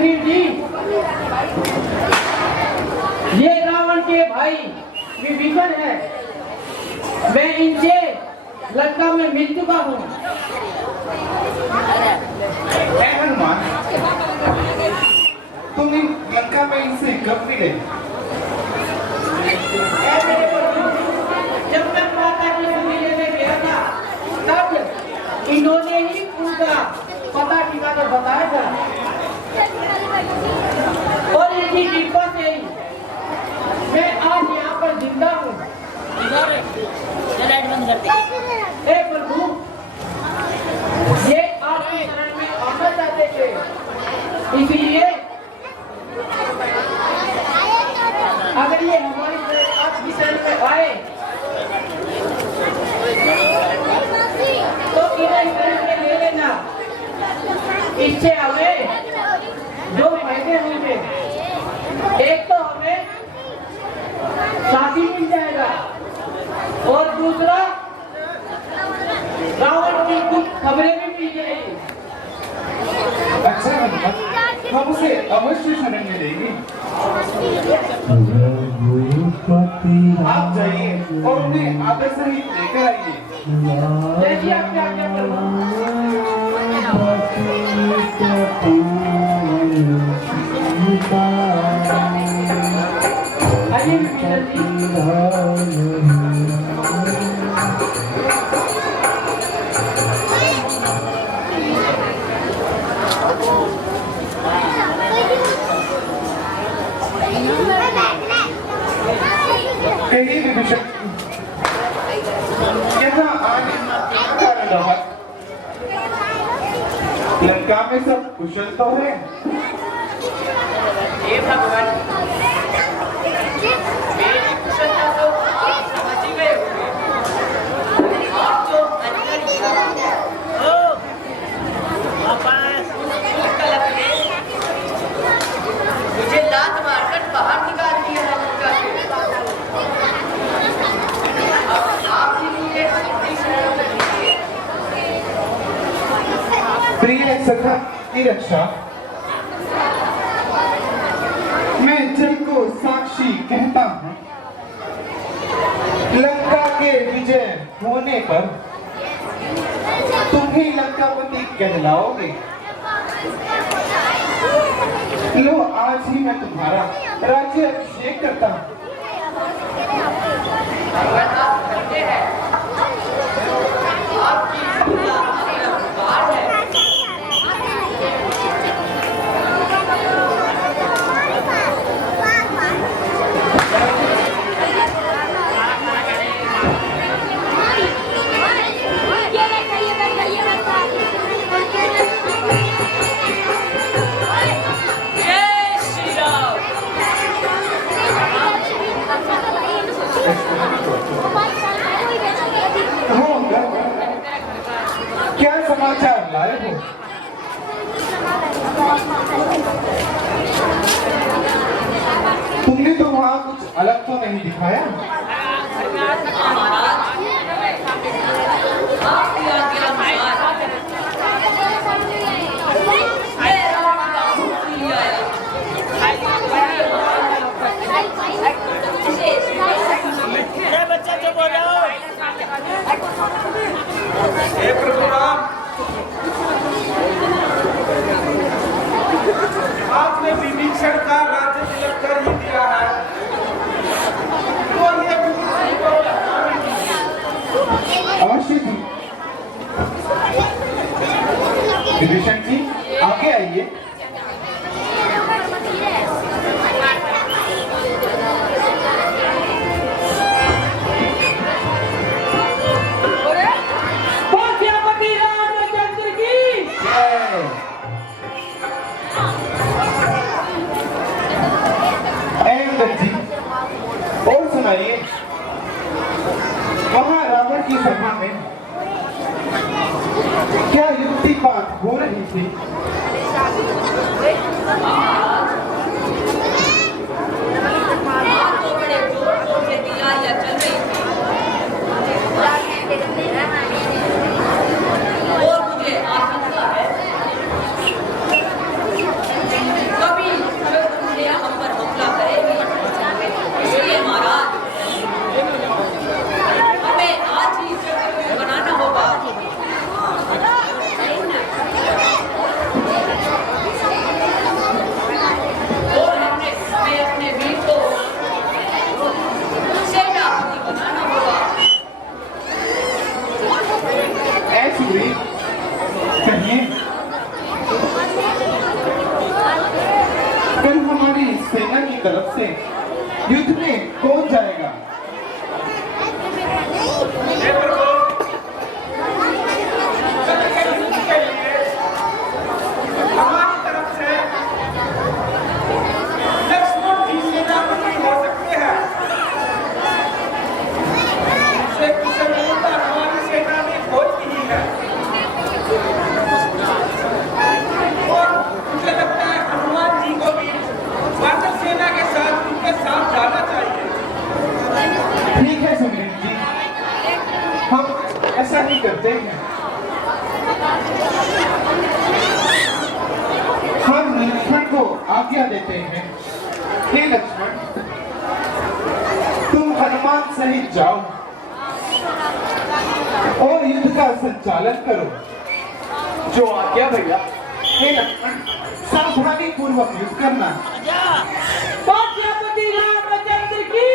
सुग्रीव जी, ये रावण के भाई विभीषण है। मैं इनसे लंका में मिल चुका हूँ। हनुमान, तुम लंका में इनसे कब मिले? जब मैं माता की सुनी लेने गया था, तब इन्होंने ही उनका पता ठिकाना बताया था और इनकी कृपा से ही मैं आज यहाँ पर जिंदा हूँ। लाइट बंद करते। हे प्रभु, ये आपके शरण में आना चाहते थे, इसलिए अगर ये हमारी आपकी शरण में आए तो इन्हें करके ले लेना। इससे हमें जो फायदे होंगे, एक तो हमें साथी मिल जाएगा और दूसरा रावण की कुछ खबरें भी मिल जाएगी। अच्छा हनुमान, हम उसे अवश्य शरण में लेंगे। आप जाइए और उन्हें आदर सहित लेकर आइए। जैसी आपकी आज्ञा आइए विभीषण कहिए विभीषण, यहाँ आने का कारण रहा? लंका में सब कुशल तो है? हे भगवान, मेरी कुशलता तो आप समझ ही गए होंगे। आप तो अधिकारी हो। वापस गलत है। मुझे लात मारकर बाहर निकाल दिया है लंका से। अब आप ही मुझे अपनी शरण में लीजिए। प्रिय सखा की रक्षा, मैं जल को साक्षी कहता हूँ, लंका के विजय होने पर तुम ही लंकापति कहलाओगे। लो, आज ही मैं तुम्हारा राज्य अभिषेक करता हूँ। अगर आप करते हैं, आपकी बात है। क्या समाचार लाए हो? तुमने तो वहां कुछ अलग तो नहीं दिखाया? बच्चा चुप हो जाओ। हे प्रभु राम, आपने विभीषण का राज्य तिलक कर ही दिया है, तो ये अवश्य जी। विभीषण जी, आगे आइए। और सुनाइए, वहां रावण की सभा में क्या युक्ति बात हो रही थी? और हमें अपने वीर को सेनापति बनाना होगा। ऐसी वीर कहिए, कल हमारी सेना की तरफ से युद्ध में कौन जाएगा? हमारी तरफ से लक्ष्मण जी सेनापति हो सकते हैं। इससे कुशलता हमारी सेना में बहुत ही है और मुझे लगता है हनुमान जी को भी वानर सेना के साथ उनके साथ जाना चाहिए। ठीक है सुमित जी, हम ऐसा ही करते हैं। हम लक्ष्मण को आज्ञा देते हैं। हे लक्ष्मण, तुम हनुमान सहित जाओ और युद्ध का संचालन करो। जो आज्ञा भैया। हे लक्ष्मण, सावधानी पूर्वक युद्ध करना। पति रामचंद्र की।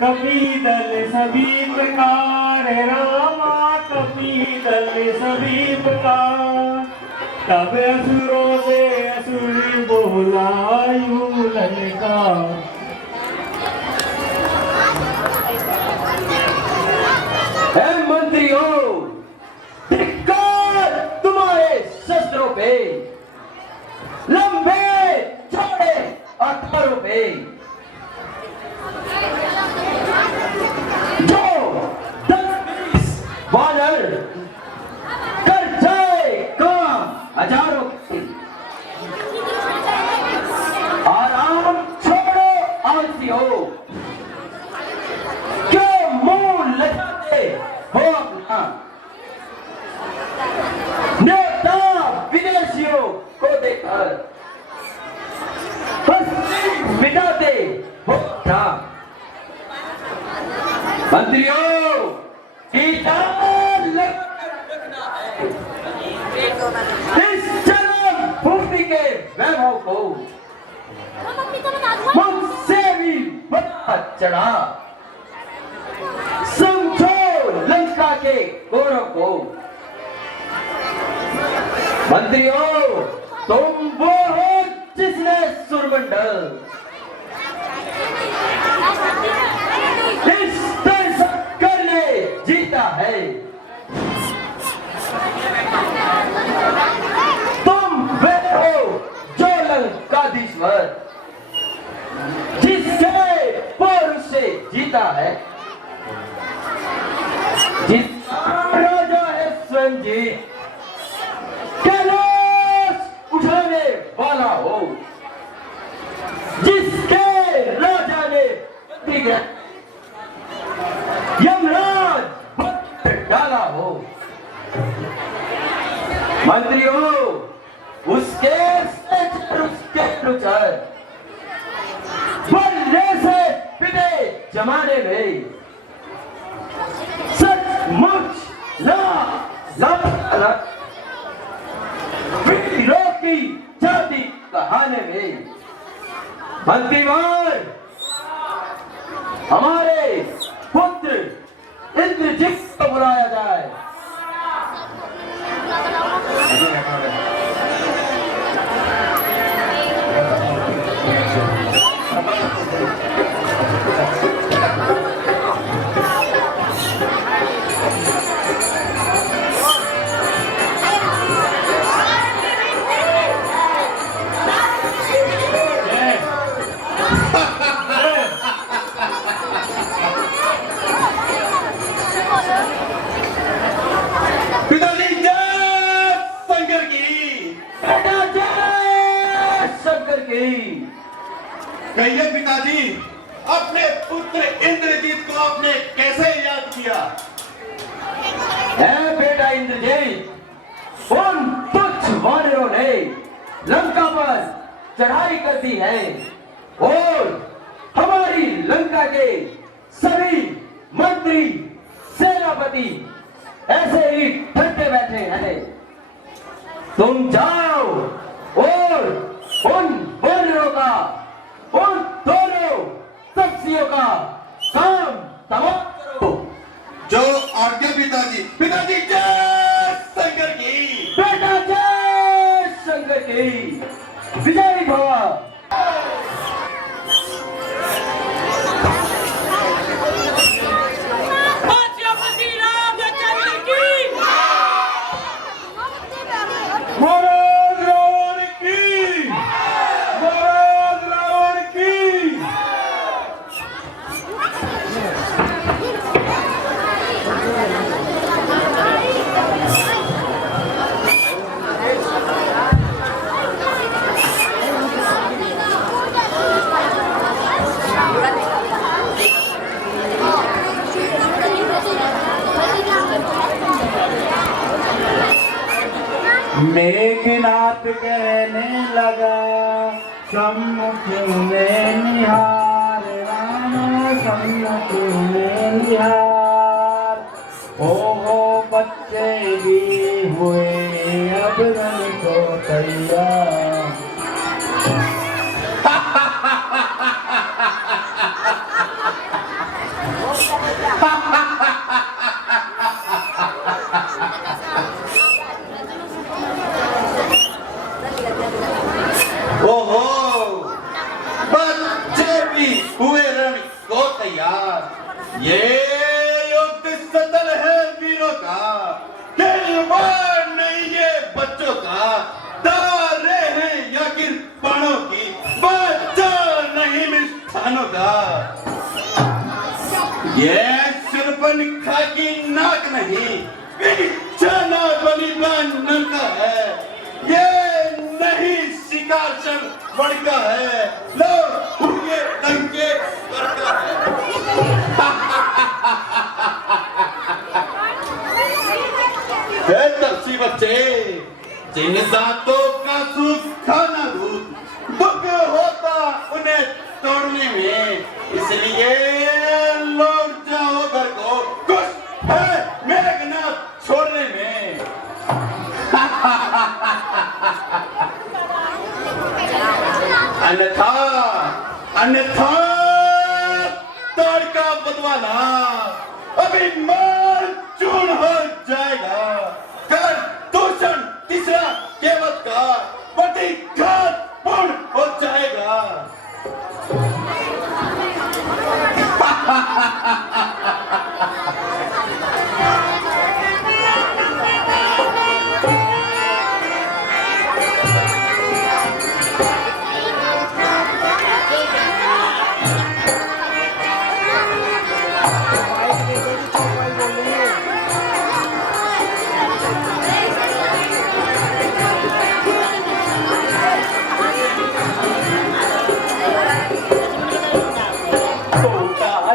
कपिदल सभी प्रकार है रामा, कपिदल सभी प्रकार। तब असुरों से असुर बोला यूं ललकार। है मंत्रियों, धिक्कार तुम्हारे शस्त्रों पे, लंबे चौड़े हथियारों पे, जो 10-20 वानर कर जाए काम हजारों की। आराम छोड़ो आलसी हो, क्यों मुंह लजाते हो अपना। न्योता विदेशियों को देखकर हंसी मिटाते हो क्या। मंत्रियों टीका लगाकर रखना है इस जन्म भूमि के वैभव को, मुझसे भी बड़ा चढ़ा। समझो लंका के गौरव को। मंत्रियों तुम वो हो जिसने सुरमंडल इस दर्शक करने जीता है। तुम वे हो जो लंकाधीश्वर जिसके पौरुष से जीता है, जिसका राजा है स्वयं जी, कैलाश उठाने वाला हो, जिसके राजा ने यमराज बंद डाला हो। मंत्रियों उसके रुचर बल्ले से पिटे जमाने में सचमुच वीरों की जाति कहानी में मंत्रीवर हमारे पुत्र इंद्रजीत को बुलाया जाए। कहिए पिताजी, अपने पुत्र इंद्रजीत को आपने कैसे याद किया? है बेटा इंद्रजीत, उन तुच्छ वानरों ने लंका पर चढ़ाई कर दी है और हमारी लंका के सभी मंत्री सेनापति ऐसे ही ठंडे बैठे हैं। तुम जाओ और उन वानरों का, उन दोनों शख्सियों का काम तमाम करो। जो आज्ञा पिताजी। पिताजी जय शंकर की। बेटा जय शंकर की। विजयी भव। मेघनाथ कहने लगा सम्मुख में निहार, राम सम्मुख में निहार। हो बच्चे भी हुए अब रण को तैयार। थानों का ये सुरपन खाकी नाक नहीं चना बनी बनन का है ये नहीं शिकार चल बड़का है लो ये डंके बड़का है तरसी बच्चे जिन दांतों का सूख खाना दूध दुख होता उन्हें तोड़ने में इसलिए लौट जाओ घर को कुछ है मेघनाथ छोड़ने में अन्यथा अन्यथा ताड़ का बदवाला अभी मार चूर हो जाएगा कर दूषण तीसरा केवट का प्रतिघात पूर्ण हो जाएगा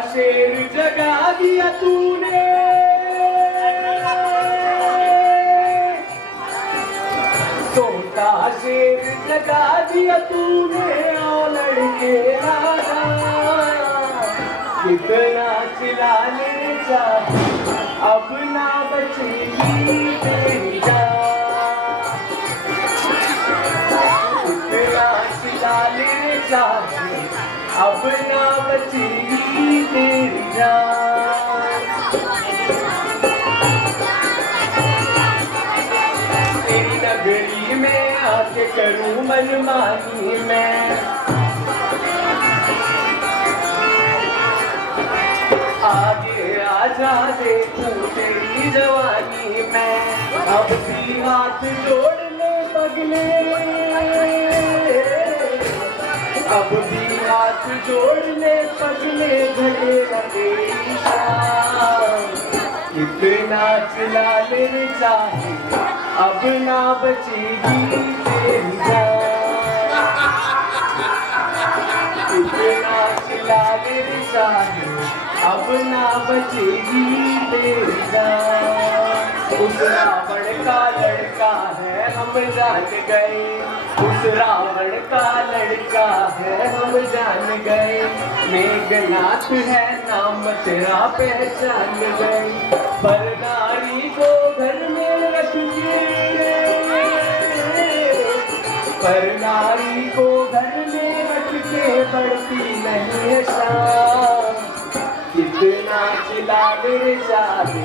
शेर जगा दिया तूने सोता शेर जगा दिया तूने और लड़के राजा कितना चिल्लाने चाहे अब ना बचेगी तेरी जान कितना चिल्लाने चाहे अब ना बचेगी तेरी जान तेरी नगरी में आके करूं मनमानी मैं आगे आजा देखूं तेरी जवानी मैं अब भी हाथ जोड़ ले पगले अब भी हाथ जोड़ ले पगले घड़े तेरी शान कितना चिल्ला ले चाहे अब ना बचेगी तेरी जान कितना चिल्ला ले चाहे अब ना बचेगी तेरी जान उस रावण का लड़का है हम जान गए उस रावण का लड़का है हम जान गए मेघनाथ है नाम तेरा पहचान गए पर नारी को घर में रख के पर नारी को घर में रख के बढ़ती नहीं है शान कितना चिल्ला मेरे चाहे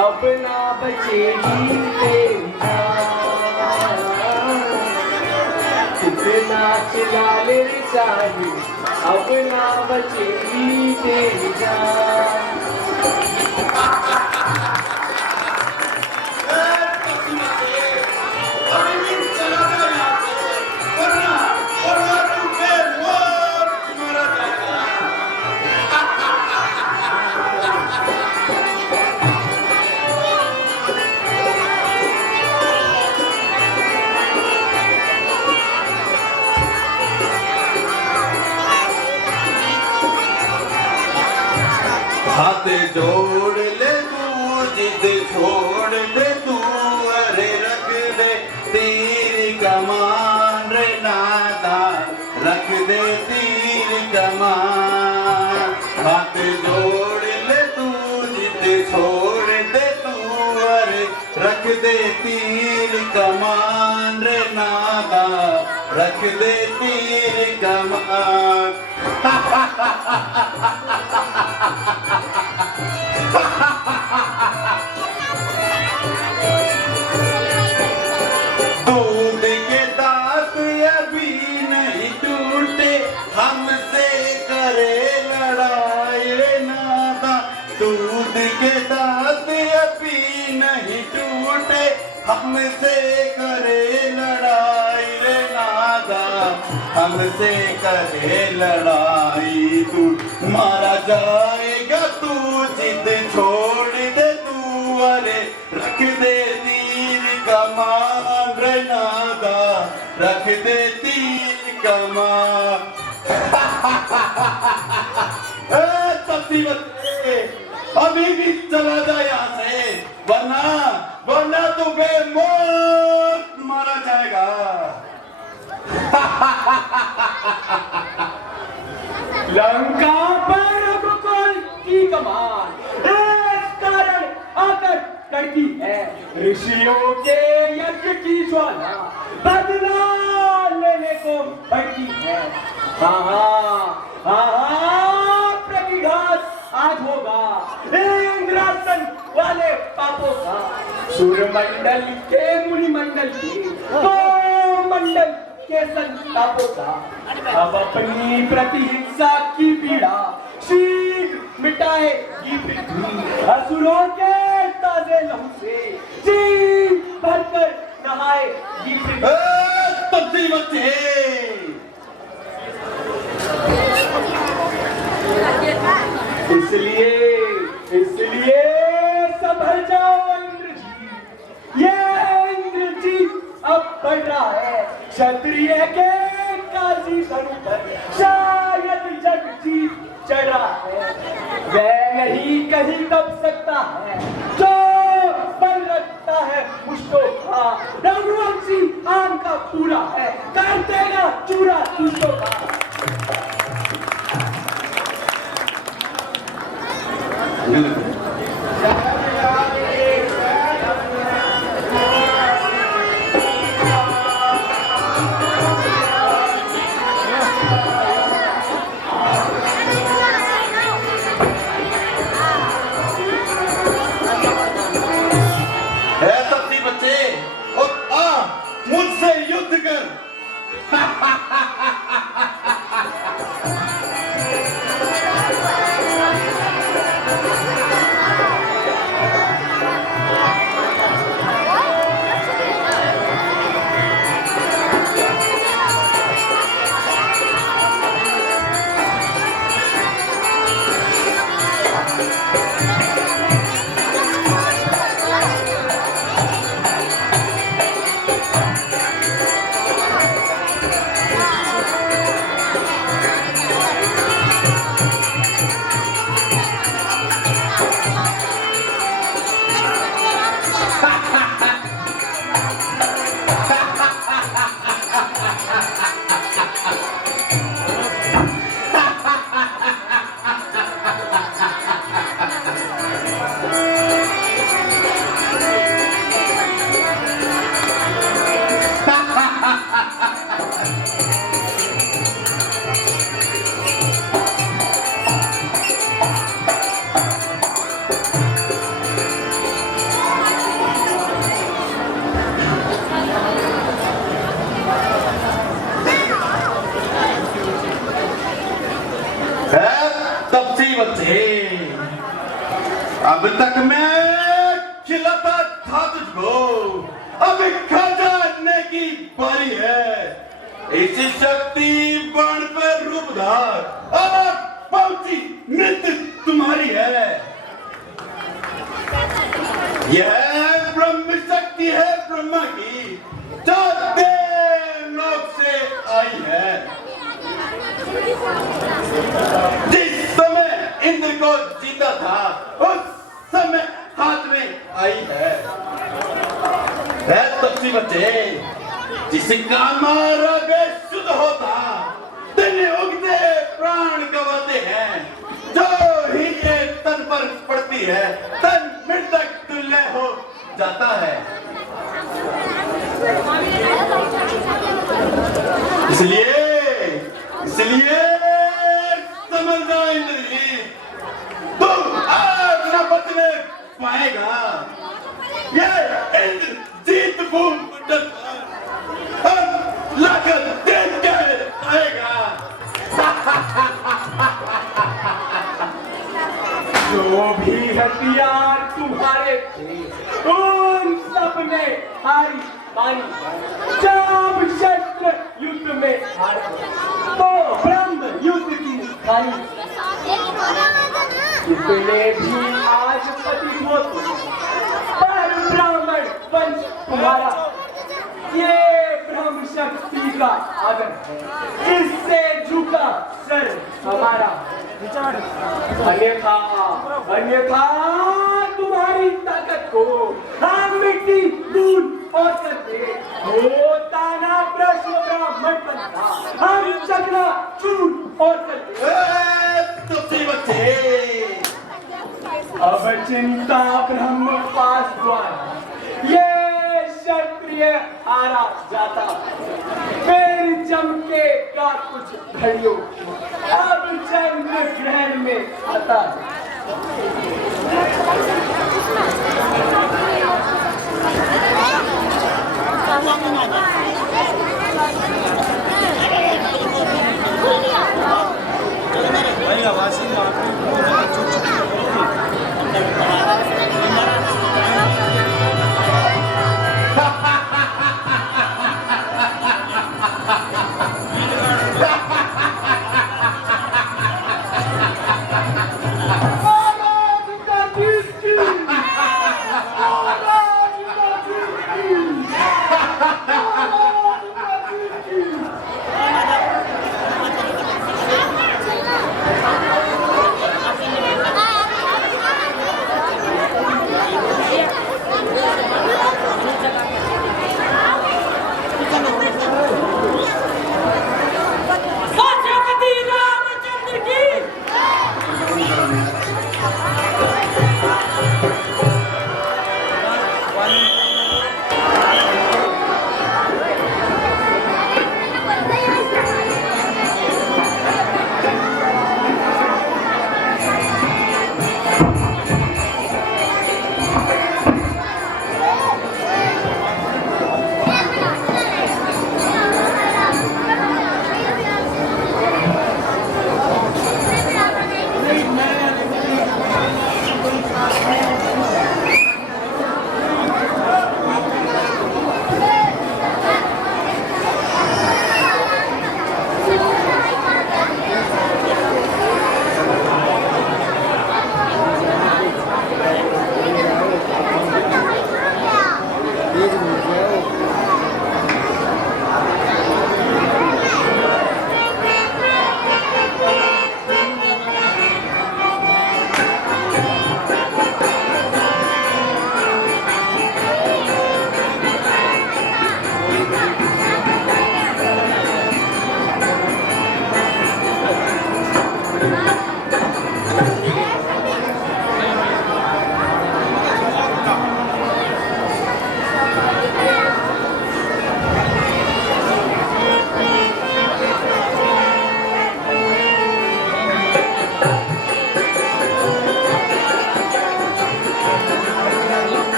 अब ना बचेगी तेरी जान कितना चिल्ला मेरे चाहे अब ना बचेगी तेरी जान हाथ जोड़ ले तू जिद छोड़ ले तू अरे रख दे तीर कमान रे नादान रख दे तीर कमान हाथ जोड़ ले तू जिद छोड़ दे तू अरे रख दे तीर कमान रे नादान रख दे तीर कमान दूध के दांत अभी नहीं टूटे हमसे करे लड़ाई रे नादा दूध के दांत अभी नहीं टूटे हमसे करे लड़ाई रे नादा हमसे करे लड़ाई तू मारा जाएगा, तू जिद छोड़ दे तू, अरे रख दे तीर कमान रे नादा, रख दे तीर कमान। तब्दी बच्चे अभी भी चला जा यहाँ से, वरना तू बेमौत मारा जाएगा। लंका पर रघुकुल की कमान इस कारण आकर करती है, ऋषियों के यज्ञ की ज्वाला बदला लेने को बढ़ती है। प्रतिघात आज होगा इंद्रासन वाले पापों का, सूर्यमंडल के मुनिमंडल के तो मंडल के संतापों का। अब अपनी प्रतिहिंसा की पीड़ा शीघ्र मिटाएगी पृथ्वी, असुरों के ताजे लहू से जी भरकर नहाएगी पृथ्वी। तब्दी बच्चे इसलिए संभल जाओ इंद्र जी, ये इंद्र जी अब बढ़ रहा है क्षत्रिय के काजी धनु पर, शायद जग जीत चढ़ रहा है। वह नहीं कहीं दब सकता है जो बल रखता है मुझको खा, रघुवंशी आम का पूरा है, कर देगा चूरा तुझको का। मुझसे युद्ध कर। अब तक मैं खिलाता था तुझको, अब खा जाने की बारी है। इसी शक्ति बाण पर रूप धार, अब पहुंची मृत्यु तुम्हारी है। यह ब्रह्म शक्ति है ब्रह्मा की, जो देवलोक से आई है। जिस समय इंद्र को जीता था उस समय हाथ में आई है। तपसी बच्चे, जिसका मारा शुद्ध होता दिन उगते प्राण गवाते हैं, जो ही ये तन पर पड़ती है तन मृतक तुल्य हो जाता है। इसलिए समझना इंद्रजीत, तुम आज न बचने पाएगा। ये इंद्र जीत भूम लाकर देख के आएगा। जो भी हथियार तुम्हारे थे उन सब ने हारी पानी, जब शस्त्र युद्ध में संहार तो ब्रह्म युद्ध की खाई कितने भी आज पति हो पर ब्राह्मण वंश तुम्हारा ये ब्रह्म शक्ति का आदर है इससे झुका सर हमारा अन्यथा अन्यथा तुम्हारी ताकत को हम मिट्टी दूर और करते होता ना प्रश्न ब्राह्मण बनता हम चकना चूर और करते बच्चे अब चिंता ब्रह्म पास द्वार ये क्षत्रिय हारा जाता फिर चमके का कुछ घड़ियों अब चंद्र ग्रहण में आता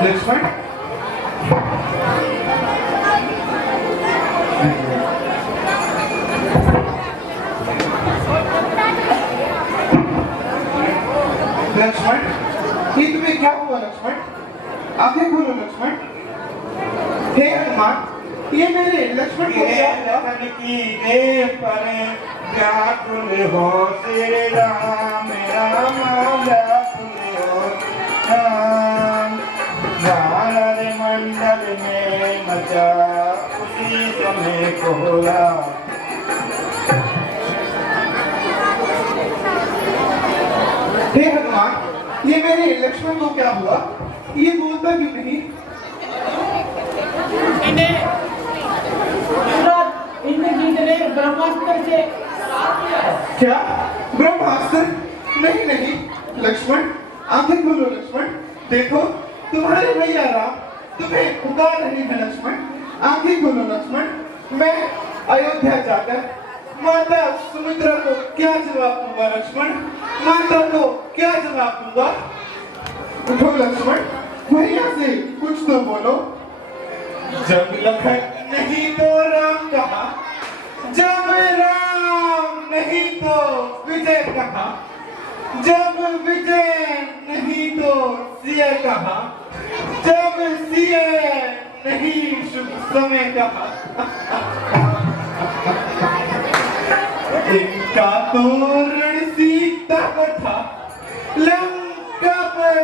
लक्ष्मण लक्ष्मण ये तुम्हें क्या हुआ लक्ष्मण? आंखें खोलो लक्ष्मण। हे हनुमान ये मेरे लक्ष्मण को क्या हुआ? की देव पर व्याकुल हो श्री राम राम व्याकुल हो राम नारद मंडल में मचा उसी समय कोला। हे हनुमान ये मेरे लक्ष्मण को क्या हुआ? ये बोलता क्यों नहीं? इंद्रजीत ने ब्रह्मास्त्र से क्या ब्रह्मास्त्र? नहीं नहीं लक्ष्मण आंखें खोलो लक्ष्मण। देखो तुम्हारे भैया राम तुम्हें पुकार रही है लक्ष्मण। आंखें खोलो लक्ष्मण। मैं अयोध्या जाकर माता सुमित्रा को क्या जवाब दूंगा लक्ष्मण? माता को क्या जवाब दूंगा? उठो लक्ष्मण, भैया से कुछ तो बोलो। जब लखन नहीं तो राम कहा, जब राम नहीं तो विजय कहा, जब विजय नहीं तो सिया कहा, जब सिया नहीं शुभ समय कहा। इनका तो रण सीता को था, लंका पर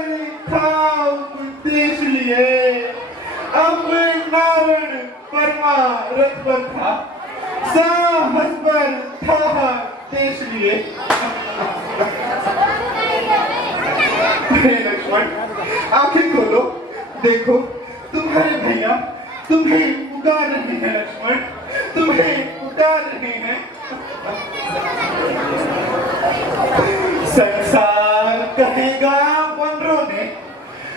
था उपदेश लिए। अब नारण परमा रथ पर था, साहस पर था देश लिए। लक्ष्मण, आंखें खोलो, देखो तुम्हारे भैया तुम्हें पुकार रहे हैं लक्ष्मण, तुम्हें पुकार रहे हैं। संसार कहेगा वनरों ने,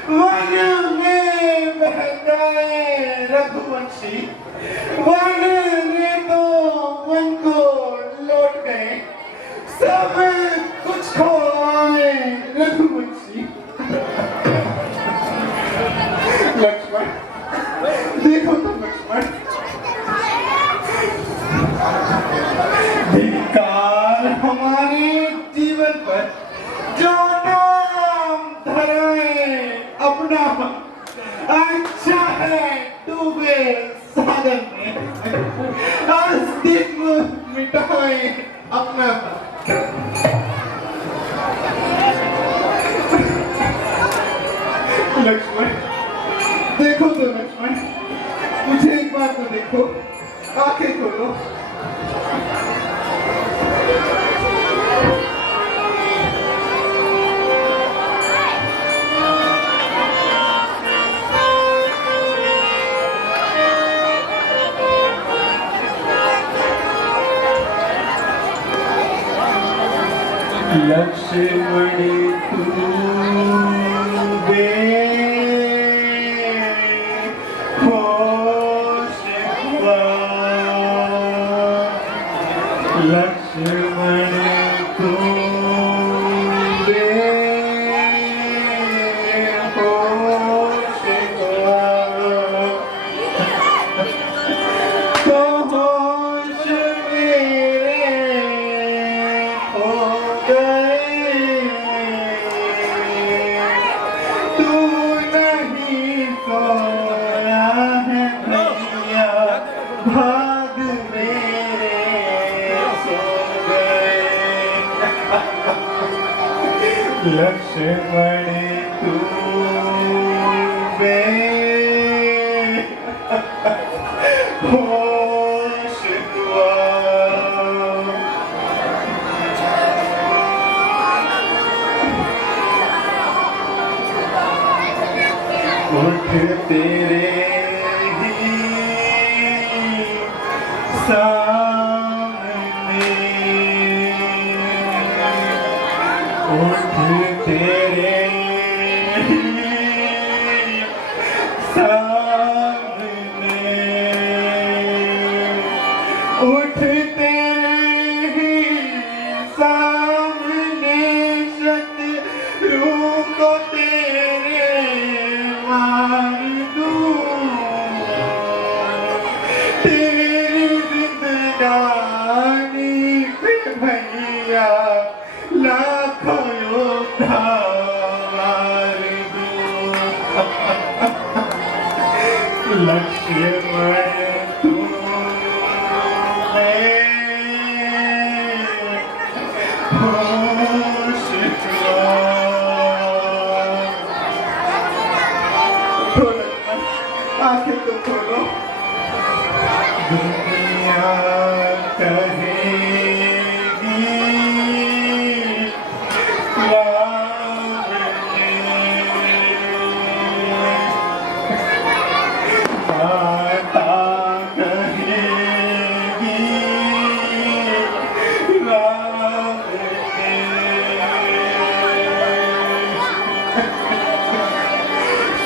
वन में बह गए रघुवंशी। वन ने तो वन को लौट गए, सब कुछ खोए रघुवंशी। लक्ष्मण, देखो तो लक्ष्मण, धिक्कार हमारे जीवन पर जो नाम धराए अपना। अच्छा है डूबे सागर में, अस्तित्व मिटाए अपना। लक्ष्मण, देखो तो लक्ष्मण, मुझे एक बार तो देखो, आंखें खोलो। लक्ष्मण तू लक्ष्मण तू तो होश मेरे हो गए, तू नहीं सोया है भैया, भाग मेरे सो गए। लक्ष्मण तू होश हुआ। उठ तेरे ही सामने, उठ तेरे ही सामने, उठ तेरे ही सामने, शत्रु को तेरे मार दूं। तेरी जिंदगानी पे भैया लाखों योद्धा मार दूं। लक्ष्मण तू होश हुआ। आंखें तो खोलो। दुनिया कहेगी राम ने, माता कहेगी राम ने।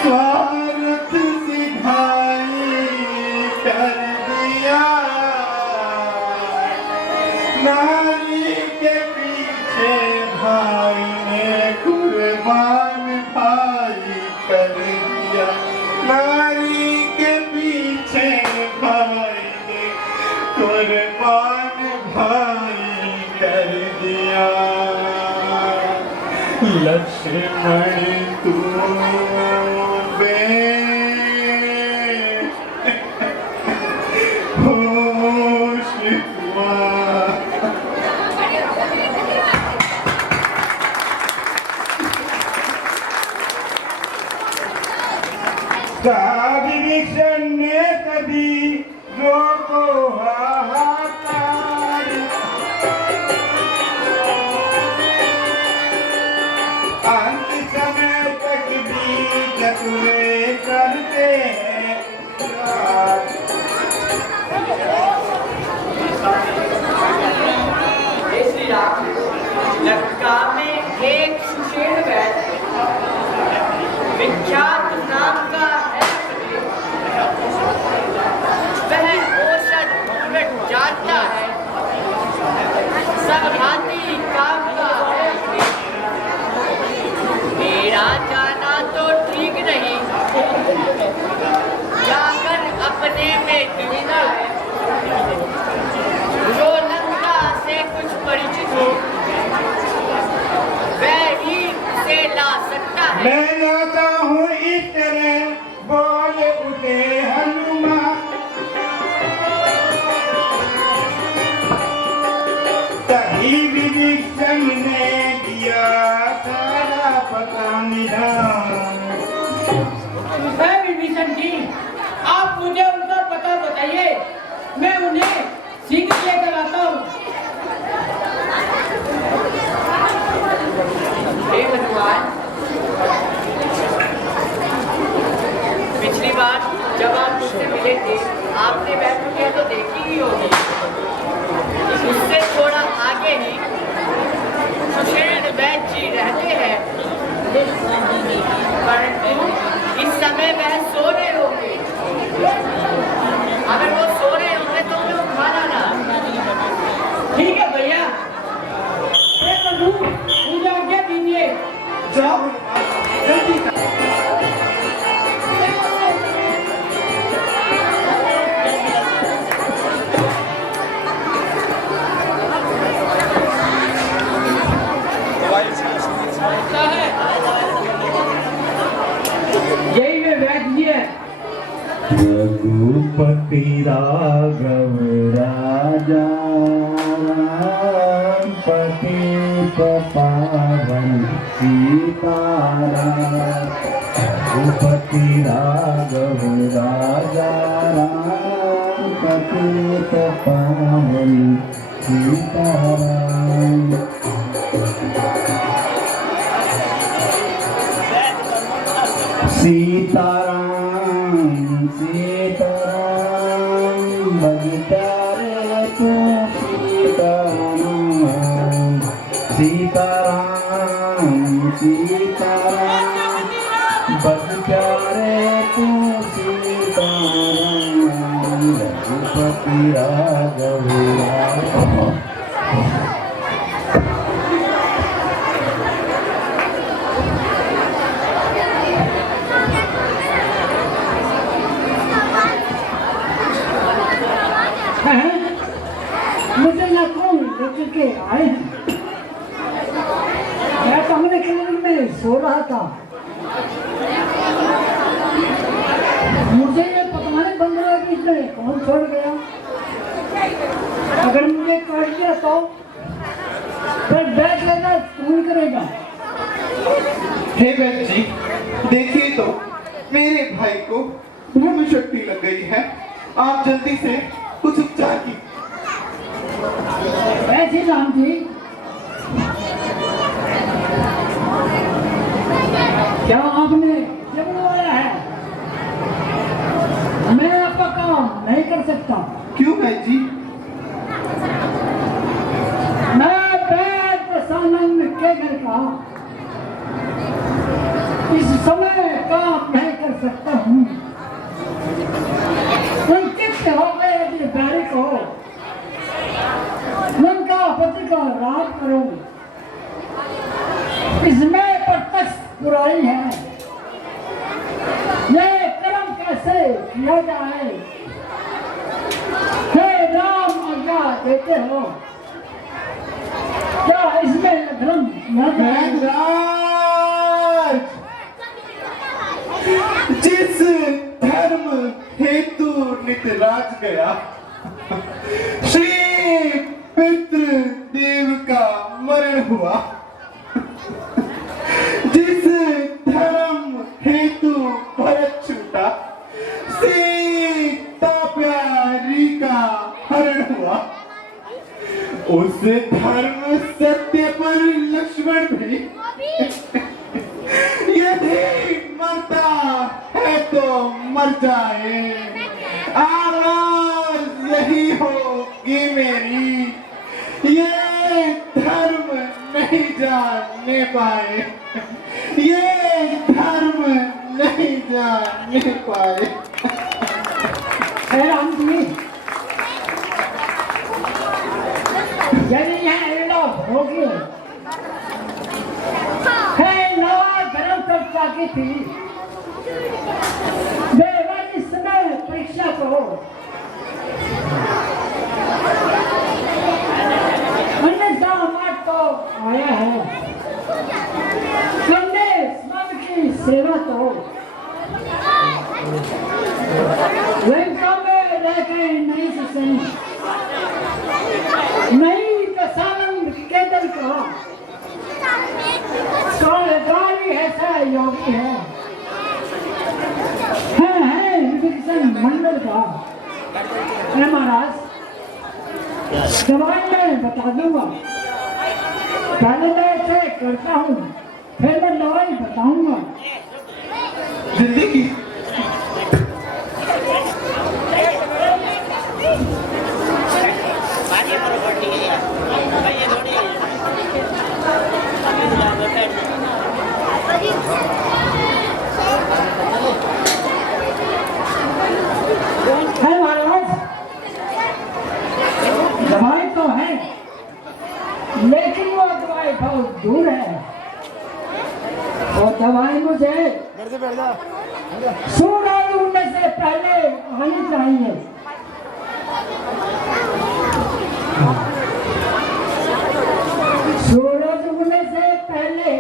स्वार्थ सी नारी के पीछे भाई ने कुर्बान भाई कर दिया। नारी के पीछे भाई ने कुर्बान भाई कर दिया। लक्ष्मण तू होश हुआ। विभीषण ने कभी रोको हाहाकार। अंत समय तक भी चतुरे करते हैं प्यार। हे श्री राम, लंका में एक सुषेण वैद्य विख्यात नाम का है। वह औषध ढूंढ जानता है, सब भांति काम का है। मेरा जाना तो ठीक नहीं, जाकर अपने में ढूंढना है। जो लंका से कुछ परिचित हो वह ही उसे ला सकता है। मैं लाता हूँ इस तरह बोल उठे हनुमान। तभी विभीषण ने दिया सारा पता निधान। है विभीषण जी, आप मुझे उनका पता बताइए, मैं उन्हें शीघ्र लेकर आता हूँ। हे भगवान, पिछली बार जब आप मुझसे मिले थे आपने वह कुटिया तो देखी ही होगी। उससे थोड़ा आगे ही सुषेण वैद्य जी रहते हैं, परंतु इस समय वह सो रहे होंगे। अगर वो सो रहे होंगे तो उन्हें उठा लाना। ठीक है भैया, मुझे आज्ञा दीजिए। जाओ जल्दी जाओ। यही वे वैद्य जी है। रघुपति राघव राजा राम पतित पावन सीताराम। रघुपति राघव राजा राम पतित पावन सीताराम। सीताराम सीताराम बज प्यारे तू सीताराम। सीताराम सीताराम बज प्यारे तू सीताराम। रघुपति राघव राम। मुझे ना कौन लेकर के आए हैं। मैं तो हमने क्लिनिक में सो रहा था। मुझे ये पता नहीं बंद रहा कि इसमें कौन छोड़ गया। अगर मुझे काट दिया तो फिर बैठ लेना कौन करेगा। हे बहन जी, देखिए तो मेरे भाई को ब्रह्म शक्ति लग गई है। आप जल्दी से कुछ उपचार की। ऐसे राम जी, क्या आपने जब बुलाया है? मैं आपका काम नहीं कर सकता। क्यों बहन जी? मैं बैद प्रसानंद के घर का इस समय काम नहीं कर सकता हूँ। उनके हो गए बैरिक हो, उनका राज करूं, इसमें प्रत्यक्ष बुराई है। ये कर्म कैसे किया जाए? हे राम, आज्ञा देते हो, क्या इसमें धर्म किया जाए? महाराज, जिस धर्म हेतु नित राज गया, श्री पितृ देव का मरण हुआ, जिस धर्म हेतु भरत छूटा, सीता प्यारी का हरण हुआ, उस धर्म सत्य पर लक्ष्मण भी यदि मरता है तो मर जाए, आवाज यही होगी मेरी, ये धर्म नहीं जानने पाए, ये धर्म नहीं जानने पाए। हे राम जी, यदि यह विलोप होगी, है नवा धर्म चर्चा की थी, देवर इस समय परीक्षा को अन्यथा मत तो आया है, करने स्मरण की सेवा तो लंका में रह गए नहीं सही, नहीं तो सानंद केंद्र का गाड़ी ऐसा योगी है विभीषण मंडल का। महाराज, दवाई मैं बता दूंगा, पहले मैं ऐसे करता हूँ, फिर मैं दवाई बताऊंगा। जल्दी की है महाराज, दवाई तो है, लेकिन वो दवाई बहुत दूर है, और दवाई मुझे सूरज उगने से पहले आनी चाहिए। सूरज उगने से पहले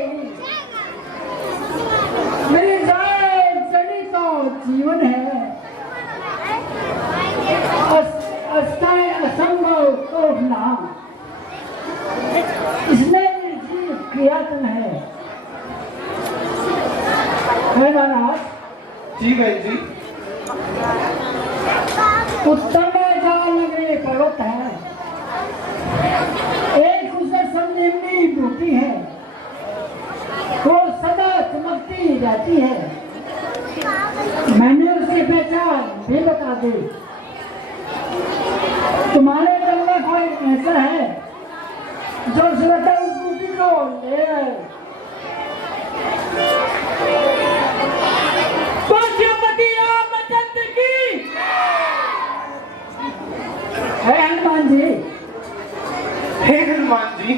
मेरी जाए जड़ी तो जीवन है, अस्थायी असंभव तोड़ना, इसमें जीव क्रियात्म है। महाराज जी भाई जी, उत्तर में जहाँ नगरी पर्वत है, एक उसे संजीवनी बूटी है, वो सदा चमकती रहती है, मैंने उसकी पहचान भी बता दी। तुम्हारे दिल में कोई ऐसा है जो स्वतः उस बूटी को ले आए। पशुपति रामचंद्र की है। हनुमान जी, हे हनुमान जी,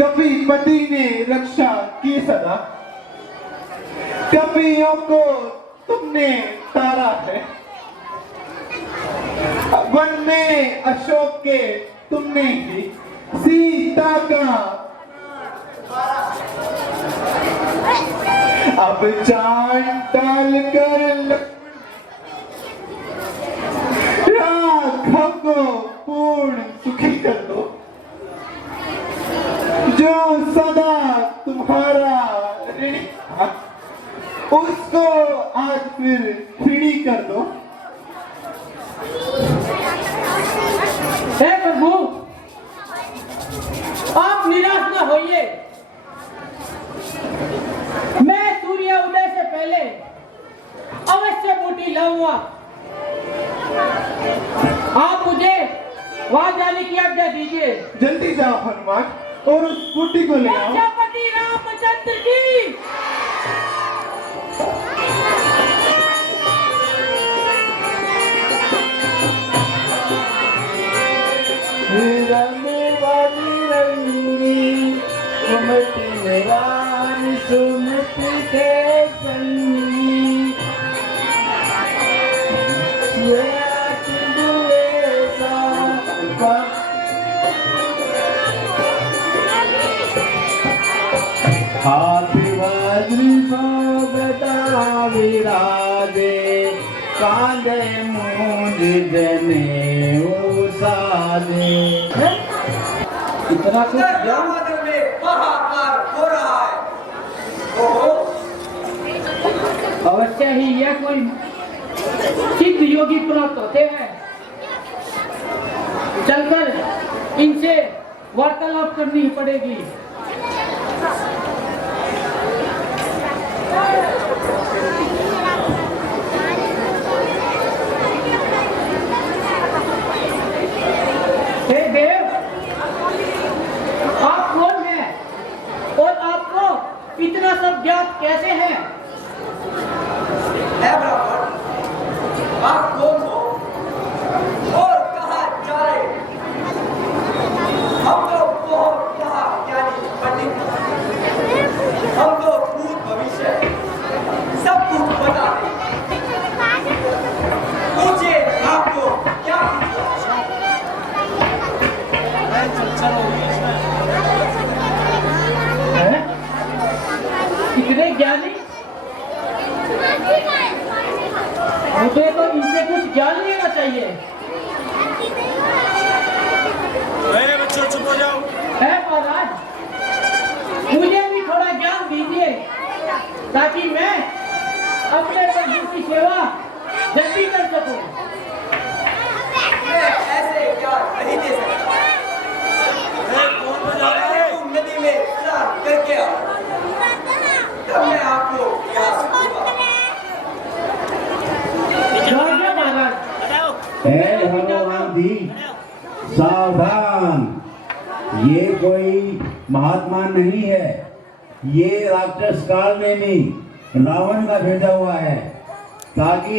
कभी पति ने रक्षा की सदा, कपियों को तुमने तारा है, वन में अशोक के तुमने ही सीता का, अब जान डाल कर राघव को पूर्ण सुखी कर दो, जो सदा तुम्हारा ऋणी था, उसको आज फिर ऋणी कर दो। हे प्रभु, आप निराश न होइए, मैं सूर्य उदय से पहले अवश्य बूटी लाऊंगा। आप मुझे वहां जाने की आज्ञा दीजिए। जल्दी जाओ हनुमान और उस बूटी को ले आओ। पशुपति रामचंद्र की। बिराजे कांधे मूंज जने साजे। इतना कुछ दामोदर में महाकार हो रहा है। ओहो, अवश्य ही यह कोई सिद्ध योगी प्राप्त होते हैं। चलकर इनसे वार्तालाप करनी पड़ेगी। हे देव, आप कौन हैं और आपको इतना सब ज्ञात कैसे है? ब्राह्मण, आप कौन हो और कहाँ जा रहे? हम तो बहुत ज्ञानी पंडित, हम तो भूत भविष्य सब कुछ पता है। पूछे आपको क्या हैं? इतने ज्ञानी? मुझे तो इनसे कुछ ज्ञान लेना चाहिए। बच्चों चुप हो जाओ। है महाराज, मुझे भी थोड़ा ज्ञान दीजिए ताकि मैं अपने प्रभु की सेवा जल्दी कर सकूं। मैं ऐसे ज्ञान नहीं दे सकता। तुम नदी में स्नान करके आओ, तब मैं आपको ज्ञान दूंगा। जय महाराज। हे भगवान दी, सावधान, ये कोई महात्मा नहीं है, ये राक्षस काल नेमी रावण का भेजा हुआ है ताकि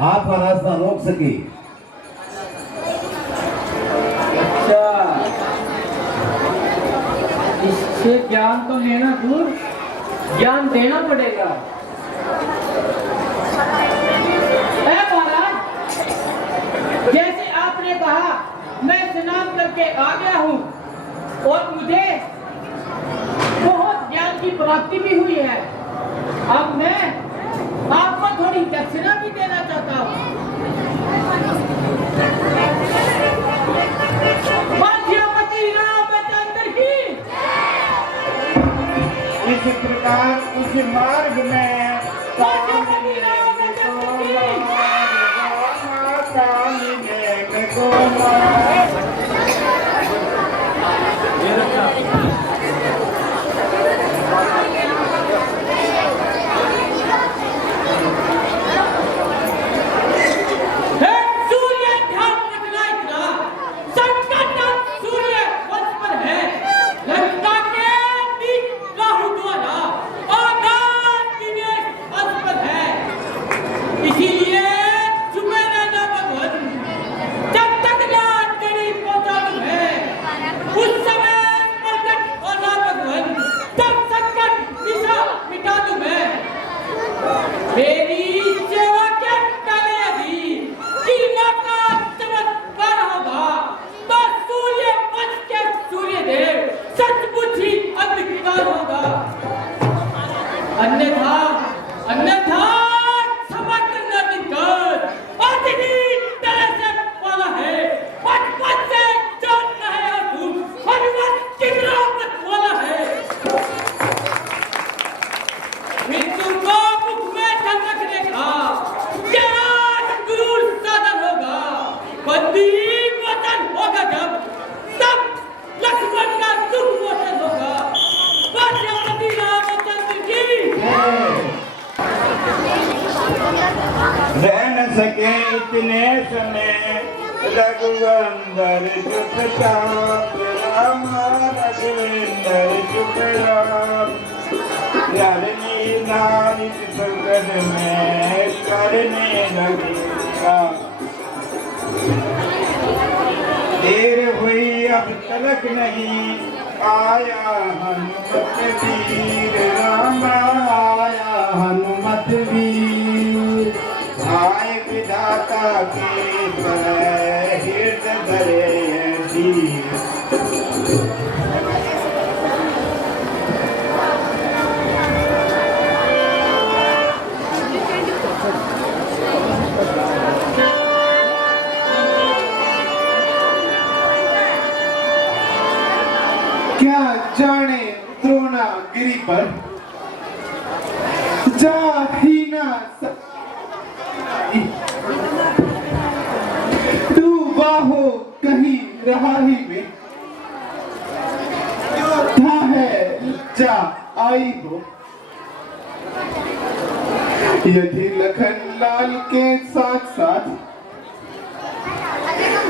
आपका रास्ता रोक सके। अच्छा, इससे ज्ञान तो लेना दूर, ज्ञान देना पड़ेगा। है महाराज, जैसे आपने कहा मैं स्नान करके आ गया हूँ और मुझे बहुत ज्ञान की प्राप्ति भी हुई है। अब मैं आपको थोड़ी दक्षिणा भी देना चाहता हूँ। मध्यमती रामचंद्र की। इस प्रकार उस मार्ग में मध्यमती रामचंद्र की। सके इतने समय रघुवंदर चुपचाप राम रघुवेंदर चुपचाप लड़नी नारी संकट में करने लगेगा। देर हुई अब तलक नहीं आया हनुमत वीर राम आया हनुमत वीर आए विधाता के हृदय धरे धीर। तू बाहो कहीं रहा ही में था है जा आई हो। यदि लखन लाल के साथ साथ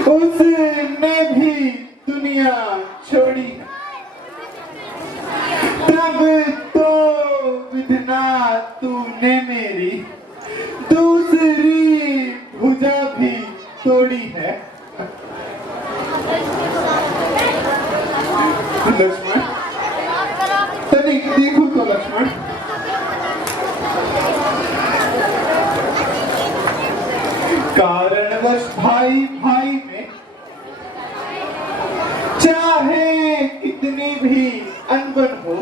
उसने भी दुनिया छोड़ी तब तो विधना तूने मेरी दूसरी भुजा भी तोड़ी है। लक्ष्मण तनिक देखो तो लक्ष्मण, कारणवश भाई भाई में चाहे कितनी भी अनबन हो,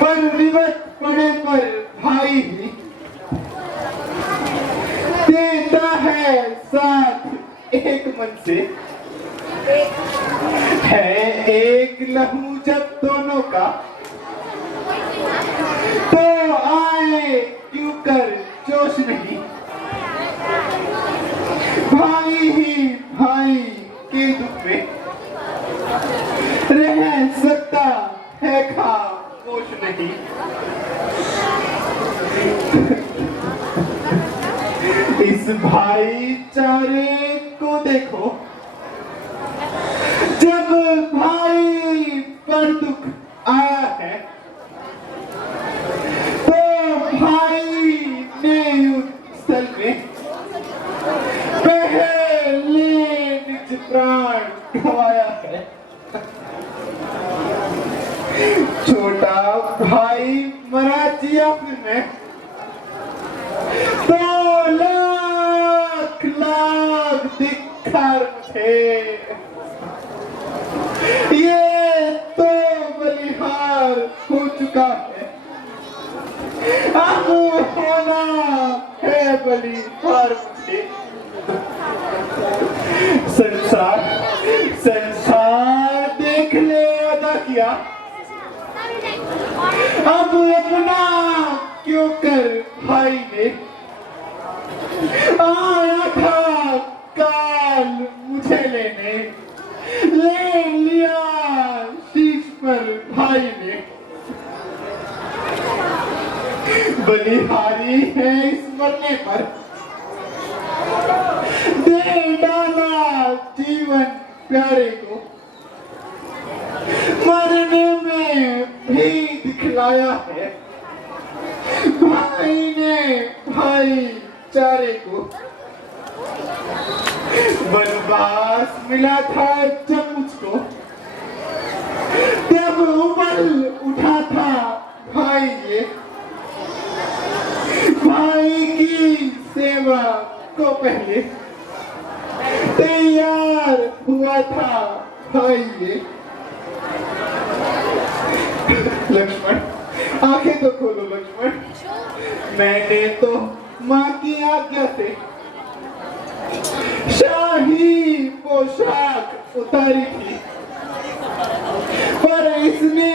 पर विपत पड़े पर भाई ही देता है साथ एक मन से। है एक लहू जब दोनों का तो आए क्यों कर जोश नहीं। भाई ही भाई के दुख में रह सकता है खामोश नहीं। इस भाईचारे को देखो, जब भाई पर दुख आया है तो भाई ने युद्ध स्थल में पहले निज प्राण गंवाया है। छोटा भाई मराठिया में तो लाख लाख धिक्कार थे। ये तो बलिहार हो चुका है, अब होना है बलिहार मुझे। संसार संसार देख ले अदा किया, अब अपना क्यों कर भाई ने। आया था काल मुझे लेने, ले लिया शीश पर भाई ने। बलिहारी है इस मरने पर, दे डाला जीवन प्यारे को। मरने में भी दिखलाया है भाई ने भाईचारे को। वनवास मिला था जब मुझको, तब उबल उठा था भाई ये। भाई की सेवा को पहले तैयार हुआ था भाई ये। लक्ष्मण आंखें तो खोलो लक्ष्मण, मैंने तो माँ की आज्ञा से शाही पोशाक उतारी थी, पर इसने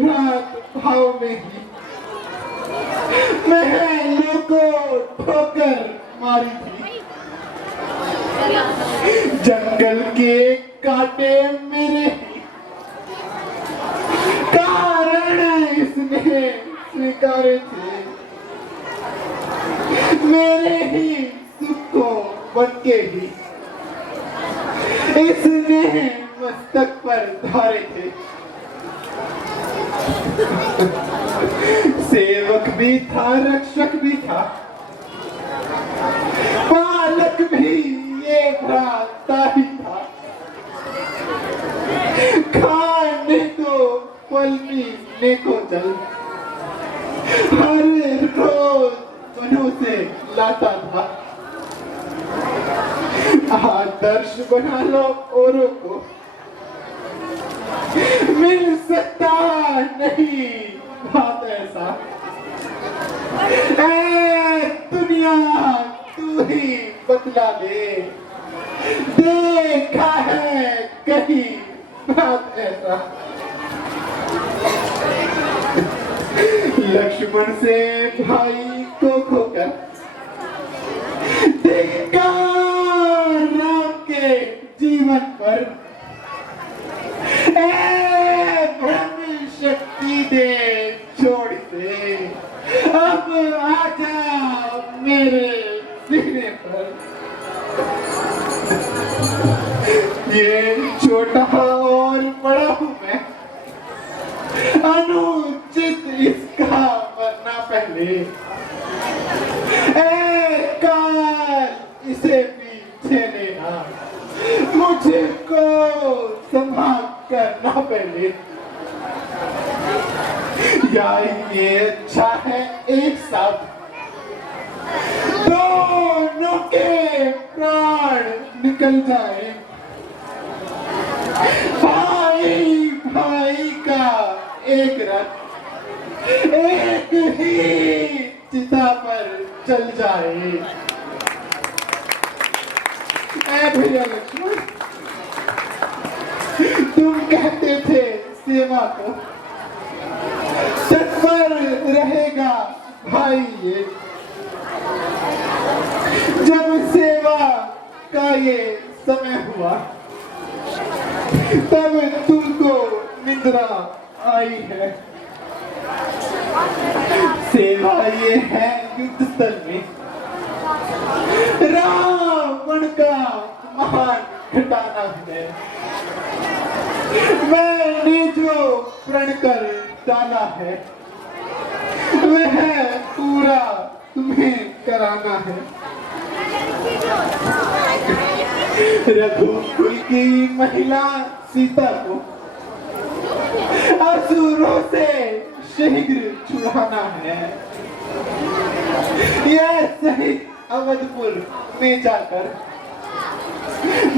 भ्रात भाव में ही महलों को ठोकर मारी थी। जंगल के कांटे मेरे ही कारण इसने स्वीकारे थे। मेरे ही सुख को बनके ही इसने मस्तक पर धारे थे। सेवक भी था रक्षक भी था, पालक भी ये भ्राता ही था। खाने को फल पीने को जल हर रोज बनों से लाता था। आदर्श बना लो औरों को, मिल सकता नहीं बात ऐसा। ऐ दुनिया तू ही बतला दे, देखा है कहीं बात ऐसा। लक्ष्मण से भाई को खोकर पर। ए ब्रह्म शक्ति दे छोड़ दे, अब आजा मेरे सीने पर। ये छोटा और बड़ा हूं मैं, अनुचित इसका मरना पहले। ए काल इसे पीछे लेना, मुझे को संभाल करना पहले। या ये अच्छा है एक साथ दोनों के प्राण निकल जाए। भाई भाई का एक रथ एक ही चिता पर चल जाए। ऐ भैया लक्ष्मण, तुम कहते थे सेवा को तत्पर रहेगा भाई ये। जब सेवा का ये समय हुआ तब तुमको निद्रा आई है। सेवा ये है युद्ध स्थल में रावण का महान घटाना है। मैंने जो प्रण कर डाला है वह पूरा तुम्हें कराना है। रघुकुल की महिला सीता को असुरों से शीघ्र छुड़ाना है। यह सहित अवधपुर में जाकर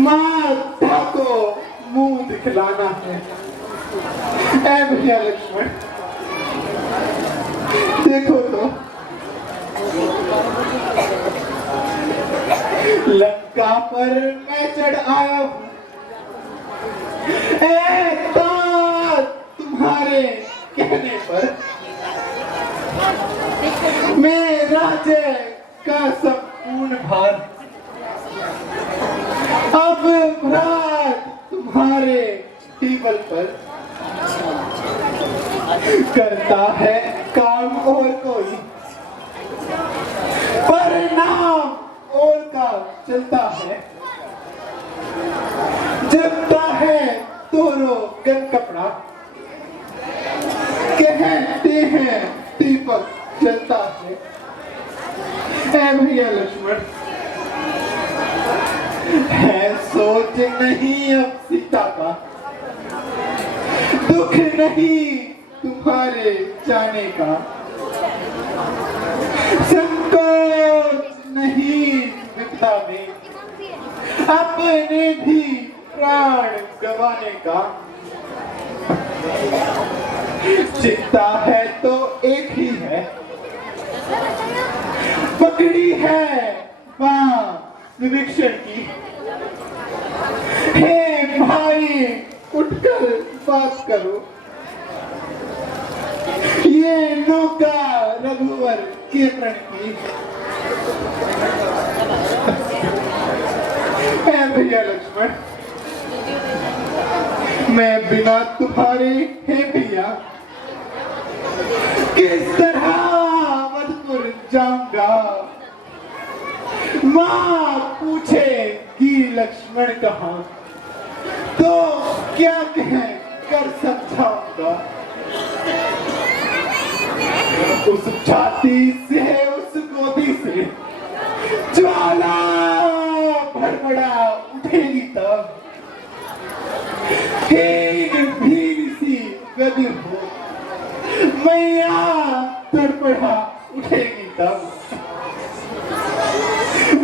माता को मुंह दिखलाना है। ऐ भैया लक्ष्मण, देखो तो लंका पर मैं चढ़ आया हूँ। तुम्हारे कहने पर मैं राज्य का संपूर्ण भार अब भ्रात तुम्हारे टेबल पर करता है काम और कोई परिणाम और का चलता है। जबता है तोरो गन कपड़ा कहते हैं दीपक जलता है। ऐ भैया लक्ष्मण, है सोच नहीं अब सीता का, दुख नहीं तुम्हारे जाने का, संकोच नहीं विपदा में अपने भी प्राण गंवाने का। चिंता है तो एक ही है, पकड़ी है बाँ विभीषण की। हे भाई उठकर बात करो, ये नौका रघुवर के प्रण की। ऐ भैया लक्ष्मण, मैं बिना तुम्हारे हे भैया किस तरह अवधपुर जाऊंगा। माँ पूछेगी लक्ष्मण कहाँ, तो क्या कह कर समझाऊंगा। उस छाती से उस गोदी से ज्वाला भड़बड़ा उठेगी तब, भीड़ सी गदी हो मैया तड़पड़ा उठेगी तब।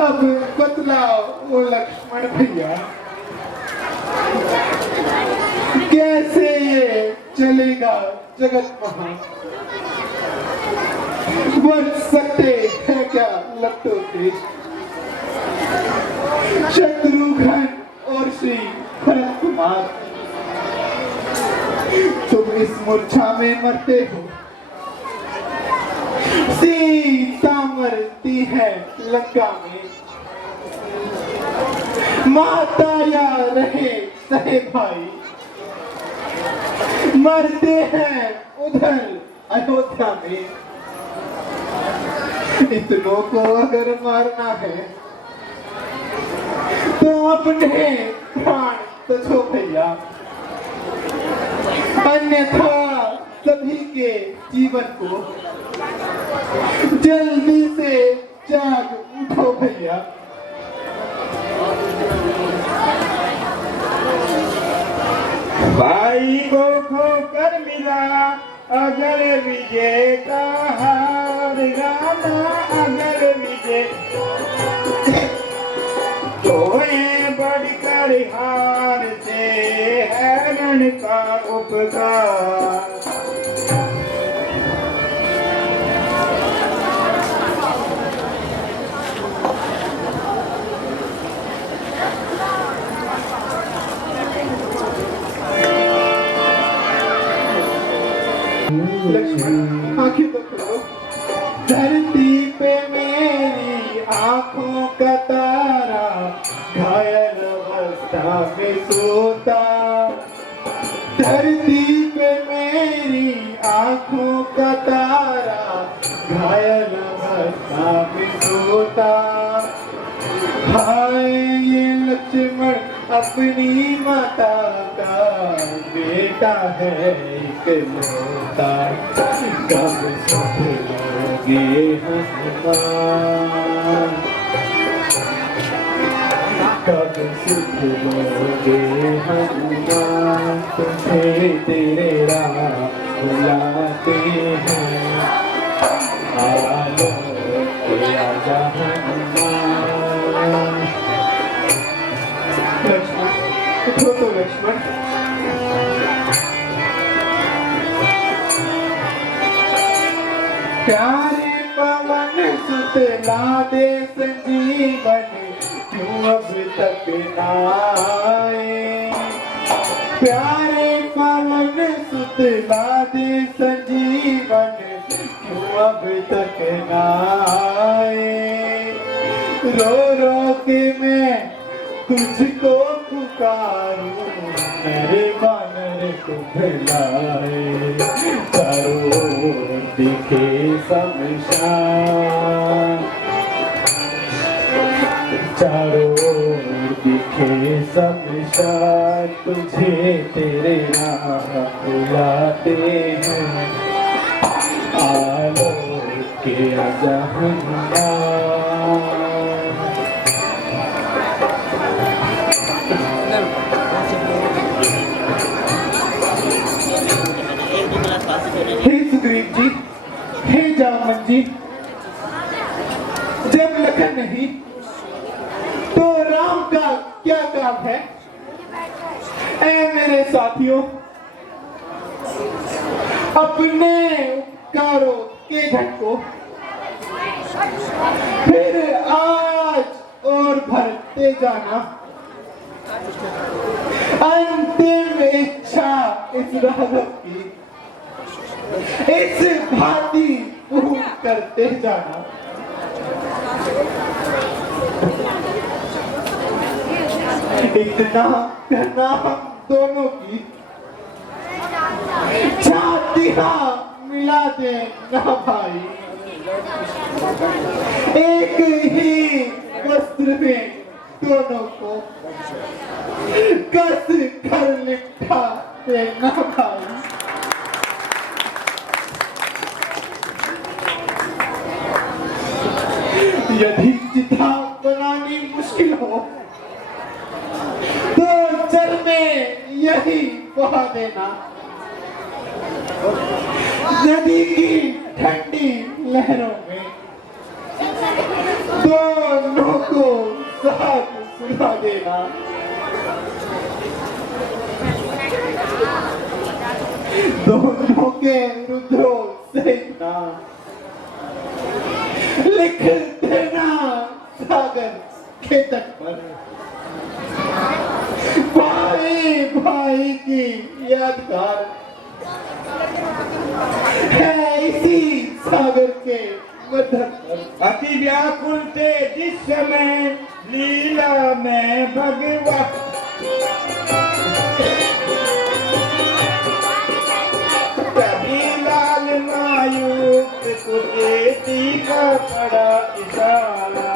अब बतलाओ वो लक्ष्मण भैया, कैसे ये चलेगा जगत महा। बच सकते हैं क्या लट्टों से शत्रुघ्न और श्री भरत कुमार। तुम इस मूर्छा में मरते हो, सीता मरती है लंका में। माता या रहे सहे भाई, मरते हैं उधर अयोध्या में। इतनों को अगर मारना है तो अपने प्राण तो छो भैया, अन्यथा सभी के जीवन को जल्दी से जाग उठो भैया। भाई को खोकर मिला अगर विजय का हार गाना, अगर विजय तोए बढ़कर हार से है रण का उपकार। लक्ष्मण आंखें तो खोलो। धरती पे मेरी आंखों का तारा घायल अवस्था में सोता। धरती पे मेरी आंखों का तारा घायल अवस्था में सोता। हाय ये लक्ष्मण अपनी माता का बेटा है इकलौता। कब सुख लोगे हनुमान, कब सुख लोगे हनुमान। तुझे तेरे राह बुलाते हैं, आलो आजा हनुमान। लक्ष्मण उठो तो लक्ष्मण। प्यारे पवन सुत लादे संजीवन, क्यों अब तक नाए। प्यारे पवन सुत लादे संजीवन, क्यों अब तक नाए। रो रो के मैं तुझको पुकारूं, मेरे बानर को भुलाए। चारों ओर दिखे शमशान, चारों ओर दिखे शमशान। तुझे तेरे राह बुलाते हैं, आलो के आजा हनुमान। हे सुग्रीव जी, हे जामवंत जी, जब लखन नहीं तो राम का क्या काम है। ऐ मेरे साथियों, अपने उपकारों के घट को फिर आज और भरते जाना। अंतिम इच्छा इस राघव की इस भांति पूर्ण करते जाना। इतना करना हम दोनों की छातियां मिला दे ना भाई। एक ही वस्त्र में दोनों को कस कर लिपटा देना भाई। यदि चिता बनानी मुश्किल हो तो जल में यही बहा देना। नदी की ठंडी लहरों में दोनों को साथ सुला देना। दोनों के रुद्रों सेकना, लिख देना सागर के तट पर। भाई भाई की यादगार है इसी सागर के मध्य पर। अति व्याकुल थे जिस समय लीला में भगवान, कभी लाल मायूस को देती का बड़ा इशारा,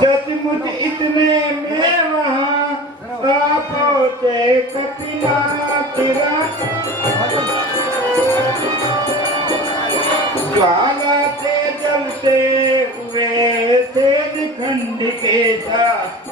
सचमुच इतने में वहाँ आ पहुँचे कपिला तेरा। ज्वाला से जलते हुए तेज खंड के साथ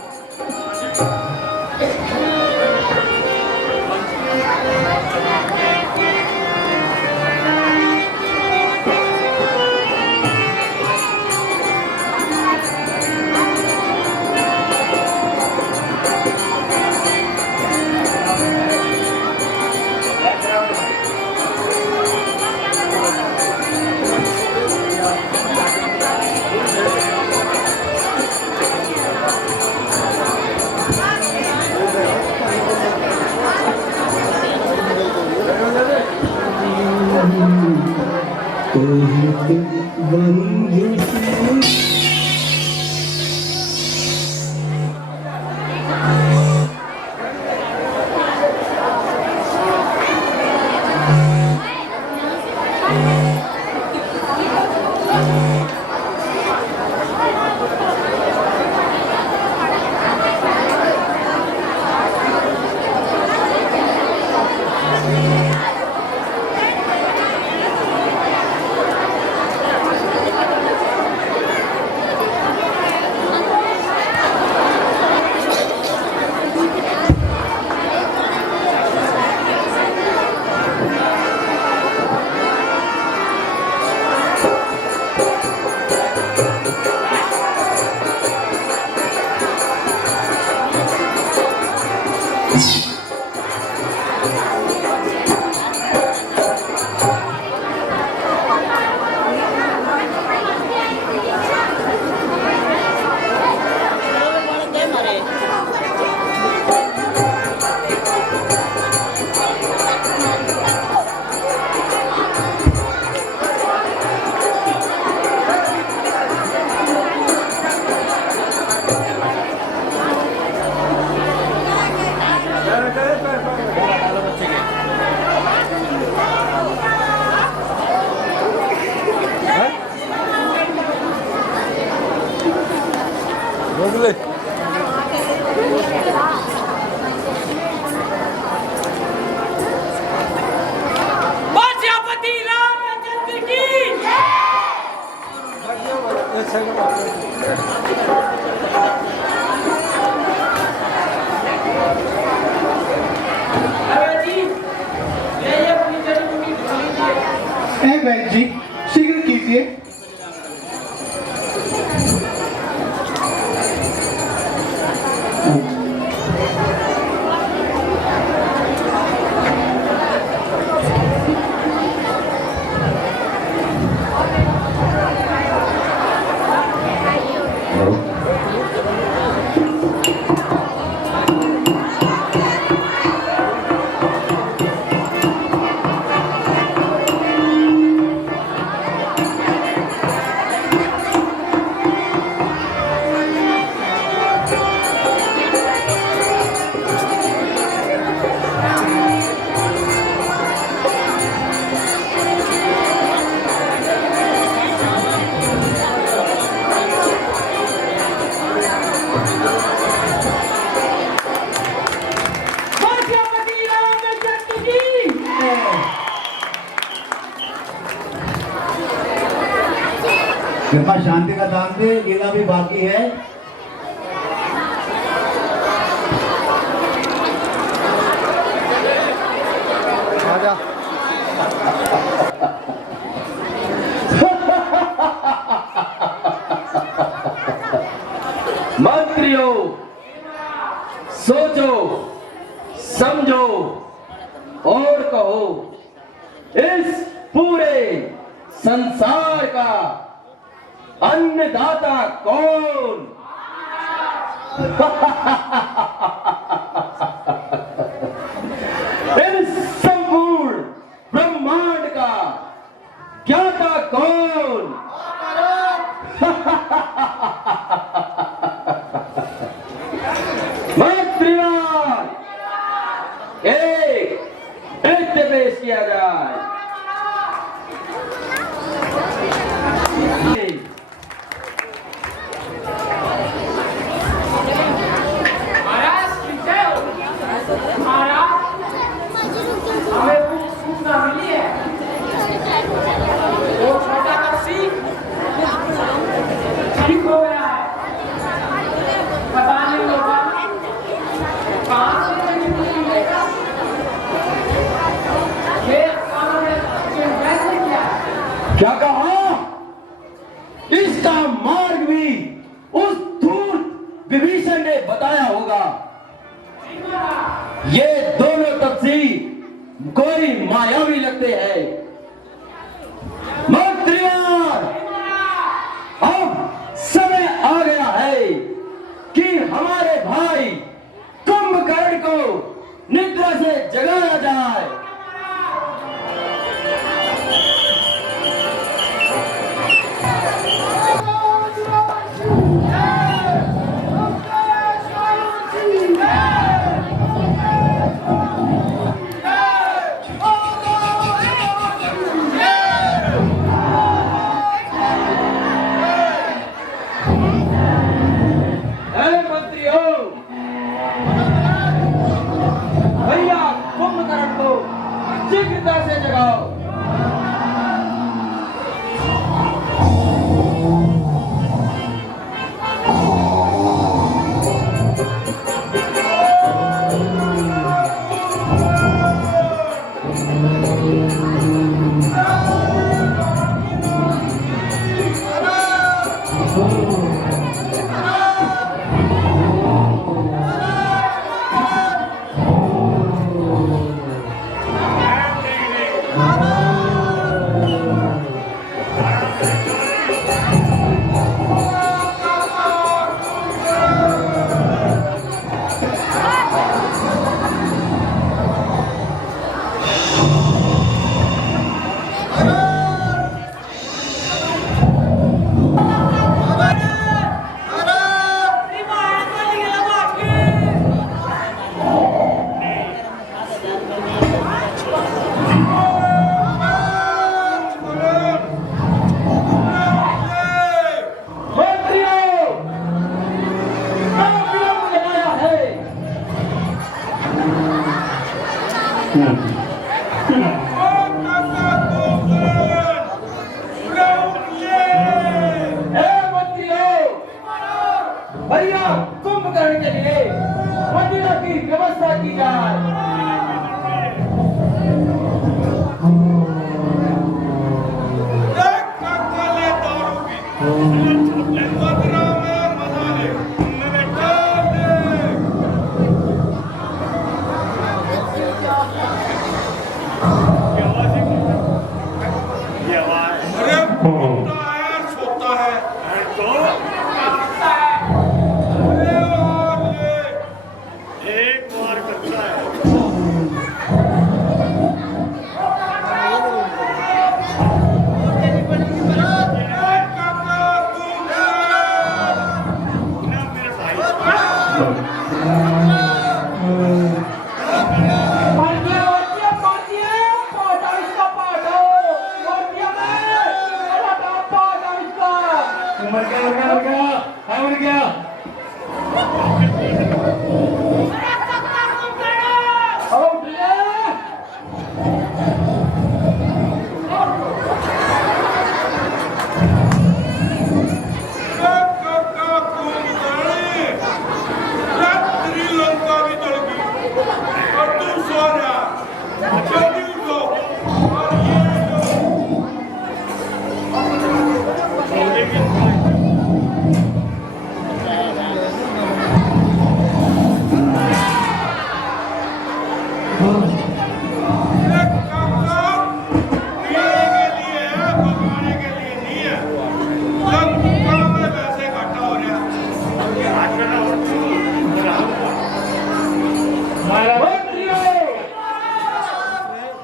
प्रजापति रामचंद्र की वैद्य जी शीघ्र कीजिए। कृपा शांति का दान दे, लीला भी बाकी है। मंत्रियों, सोचो समझो और कहो, इस पूरे संसार का अन्नदाता कौन? इस संपूर्ण ब्रह्मांड का ज्ञाता कौन? मंत्रीराज, मार्ग भी उस धूर्त विभीषण ने बताया होगा। ये दोनों तफसीर कोई मायावी लगते हैं। मंत्रियों, अब समय आ गया है कि हमारे भाई कुंभकर्ण को निद्रा से जगाया जाए। भैया कुंभकर्ण को शीघ्रता से जगाओ। भैया कुंभकर्ण के लिए मदिरा की व्यवस्था की जाए।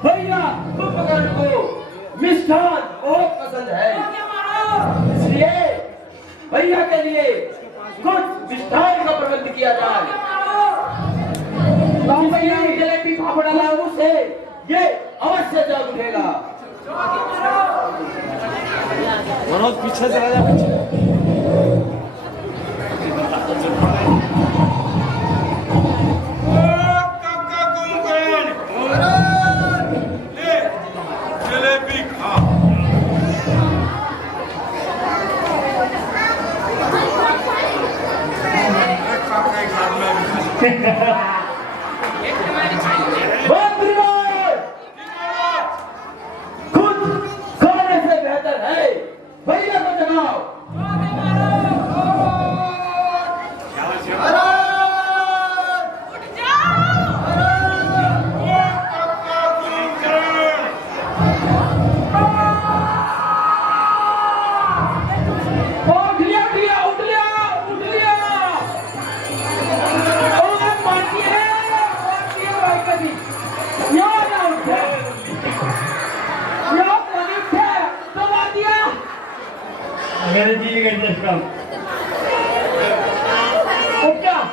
भैया कुंभकर्ण को मिष्ठान बहुत पसंद है, इसलिए भैया के लिए कुछ मिष्ठान का प्रबंध किया जाए। भैया जलेबी पापड़ लागू से ये अवश्य जाग उठेगा। मनोज पीछे चला जा, पीछे। खुद खाने से बेहतर है भैया को जगाओ।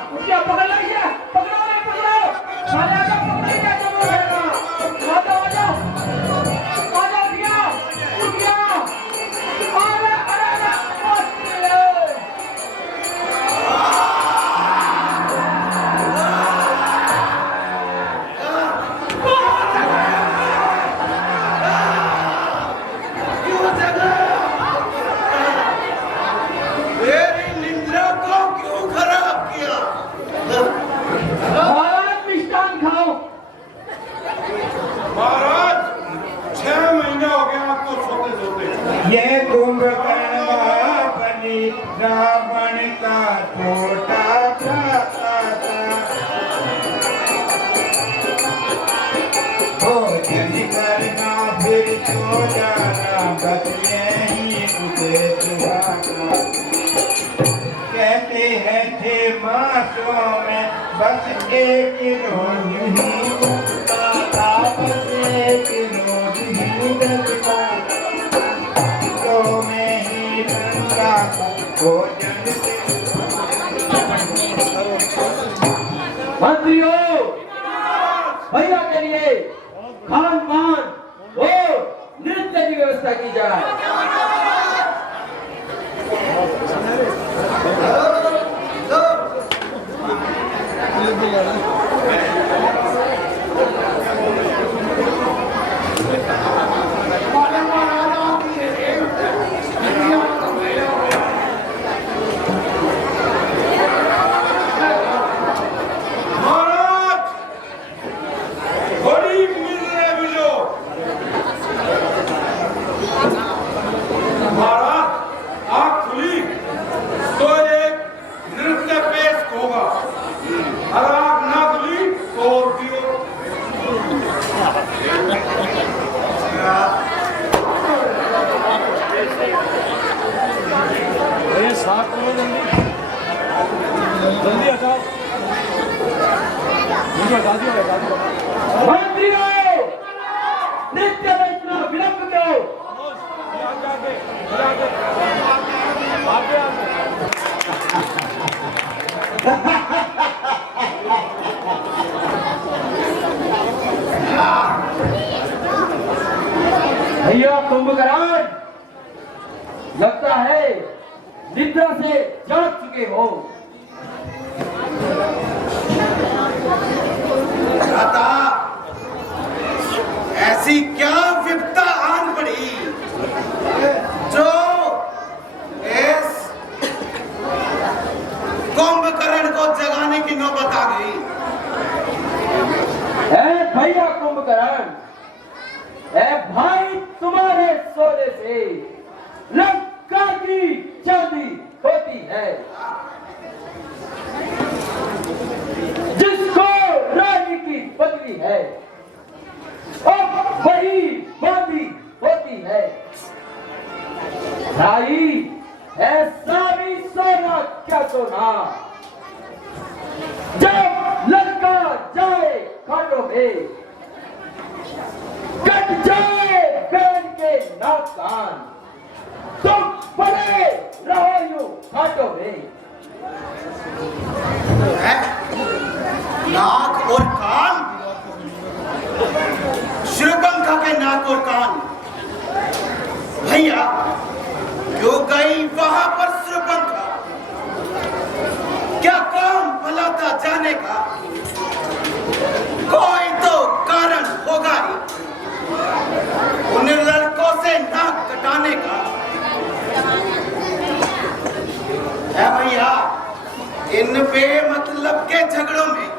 क्या पकड़ लिया? पकड़ो रे पकड़ो, साले आजा पकड़ लिया दोनों भेड़ा। आजा आजा आजा दिया उठ गया। अरे अरे अरे मेरी निंद्रा को क्यों खराब किया? महाराज मिष्ठान खाओ। महाराज 6 महीने हो गए आपको सोते सोते। ये कुंभकर्ण महाबली रावण का छोटा भ्राता था। भोजन करना फिर सो जाना बस यही उसे सुहाना। कहते हैं 6 मासों में बस एक रोज ही उगता था, बस एक रोज ही उगता तो में ही बनता था भोजन से। मंत्रियों, भैया के लिए खान पान और नृत्य की व्यवस्था की जाए। महाराज बड़ी मिजरेबल हो। महाराज आँख खुली तो एक नृत्य पेश होगा, और आँख ना खुली तो दियो। मंत्रियों, नृत्य में इतना विलंब क्यों? भैया कुंभकर्ण, लगता है निद्रा से जाग चुके हो। भ्राता, ऐसी क्या विपदा आन पड़ी जो इस कुंभकर्ण को जगाने की नौबत आ गई? ए भैया कुंभकर्ण, ए भाई, तुम्हारे सोने से लंका की चांदी होती है। जिसको रानी की पदवी है अब वही बांदी होती है। भाई, ऐसा भी सोना क्या सोना, जब लड़का जाए खाटों में कट जाए बैल के नाक कान, तुम पड़े रहो यूं खाटों में। नाक और कान? श्रीबंका के नाक और कान? भैया, क्यों गई वहां पर श्रीबंका? क्या काम भला था जाने का? कोई तो कारण होगा ही उन लड़कों से नाक कटाने का। है भैया, इन बेमतलब के झगड़ों में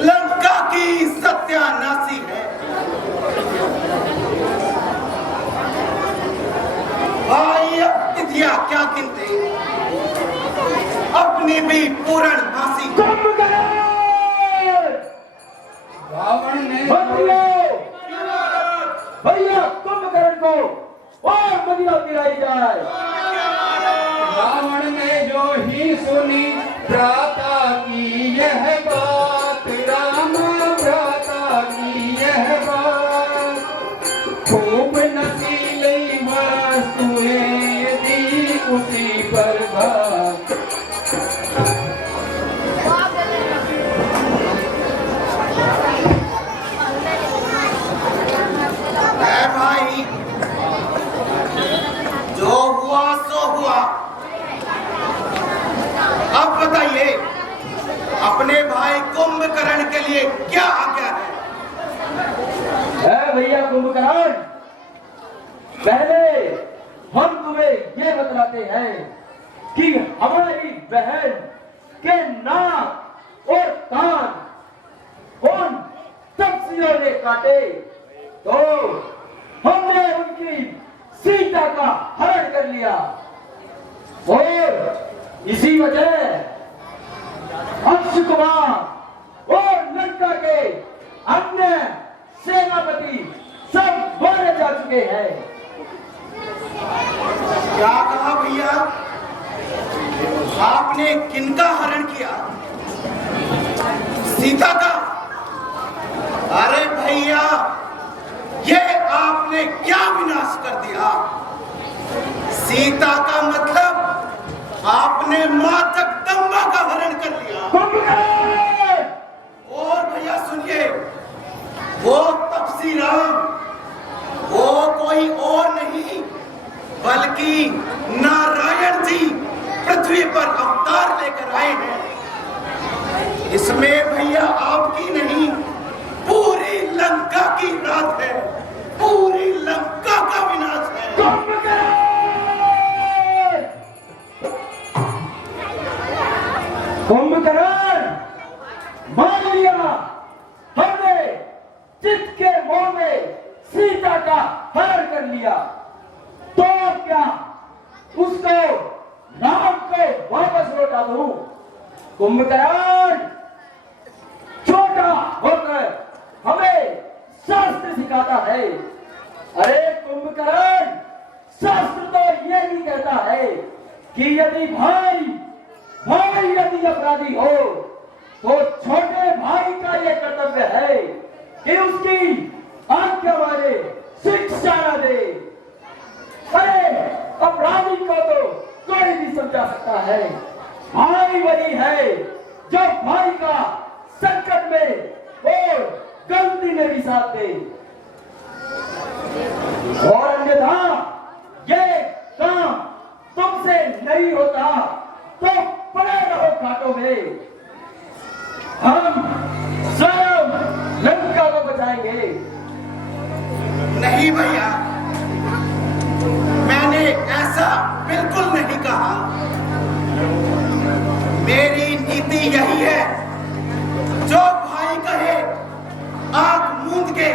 लंका की सत्यानाशी है। भाई, अब तिथियां क्या गिनते, अपनी भी पूर्ण मासी। रावण ने भैया कुंभकर्ण को और मदिरा पिलाई जाए। रावण ने जो ही सुनी भ्राता की यह बात, राम भ्राता की यह बात, खूब नशीली वस्तुएं दी उसी पर घात। अपने भाई कुंभकर्ण के लिए क्या आज्ञा है? भैया कुंभकर्ण, पहले हम तुम्हें ये बतलाते हैं कि हमारी बहन के नाक और कान उन तपस्वियों ने काटे, तो हमने उनकी सीता का हरण कर लिया और इसी वजह अक्ष कुमार और लंका के अन्य सेनापति सब मारे जा चुके हैं। क्या कहा भैया? आपने किनका हरण किया? सीता का? अरे भैया, ये आपने क्या विनाश कर दिया? सीता का मतलब आपने मां जगदम्बा का हरण कर लिया। और भैया सुनिए, वो तपसी राम, वो कोई और नहीं बल्कि नारायण जी पृथ्वी पर अवतार लेकर आए हैं। इसमें भैया आपकी नहीं, पूरी लंका की रात है, पूरी लंका का विनाश है। कुंभकर्ण, मान लिया हमने चित्त के मोह में सीता का हरण कर लिया, तो क्या उसको राम को वापस लौटा दूं? कुंभकर्ण, छोटा होकर हमें शास्त्र सिखाता है। अरे कुंभकर्ण, शास्त्र तो ये भी कहता है कि यदि भाई यदि अपराधी हो तो छोटे भाई का यह कर्तव्य है कि उसकी आज्ञा माने, शिक्षा न दे। अरे अपराधी को तो कोई भी समझा सकता है, भाई वही है जो भाई का संकट में और गलती में भी साथ दे, और अन्यथा ये काम तुमसे नहीं होता तो पड़े रहो घाटों में। हम स्वयं लंका को बचाएंगे। नहीं भैया, मैंने ऐसा बिल्कुल नहीं कहा। मेरी नीति यही है, जो भाई कहे आंख मूंद के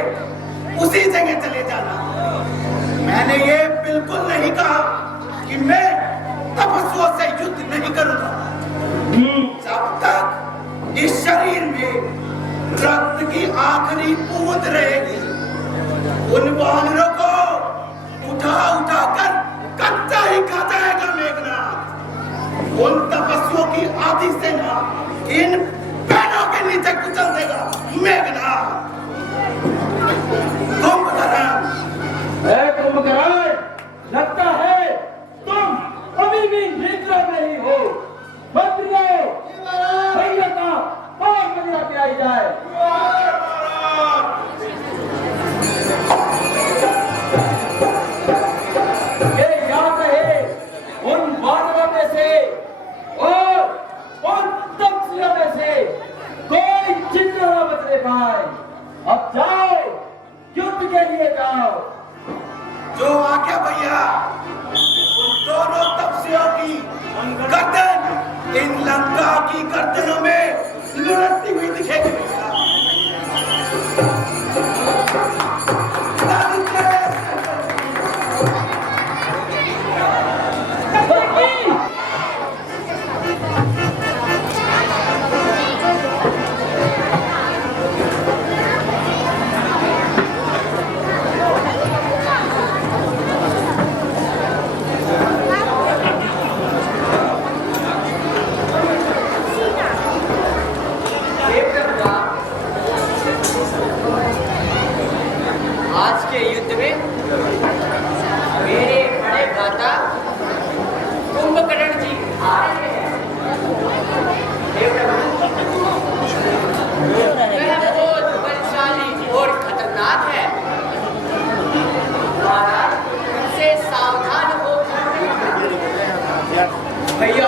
उसी जगह चले जाना। मैंने ये बिल्कुल नहीं कहा कि मैं तपस्वियों से युद्ध नहीं करूंगा। जब तक इस शरीर में रक्त की आखिरी बूंद रहेगी, उन वानरों को उठा उठा कर कच्चा ही खा जाएगा मेघनाथ। उन तपस्वियों की आधी सेना इन पैरों के नीचे कुचल देगा मेघनाथ। कुंभकर्ण, कुंभकर्ण, लगता है तुम अभी भी निद्रा में ही हो। मंत्रियों, भैया का और मदिरा पिलाई जाए। ये याद रहे, उन वानरों में से और उन तपस्वियों में से कोई जिंदा न बचने पाए। अब जाओ, युद्ध के लिए जाओ। जो आज्ञा भैया। उन दोनों तपस्वियों की गर्दन इन लंका की गर्दनों में लुढ़कती हुई दिखेगी भैया। आज के युद्ध में मेरे बड़े भ्राता कुंभकर्ण जी आ रहे हैं। वह बहुत बलशाली और खतरनाक है। महाराज, उनसे सावधान हो। भैया,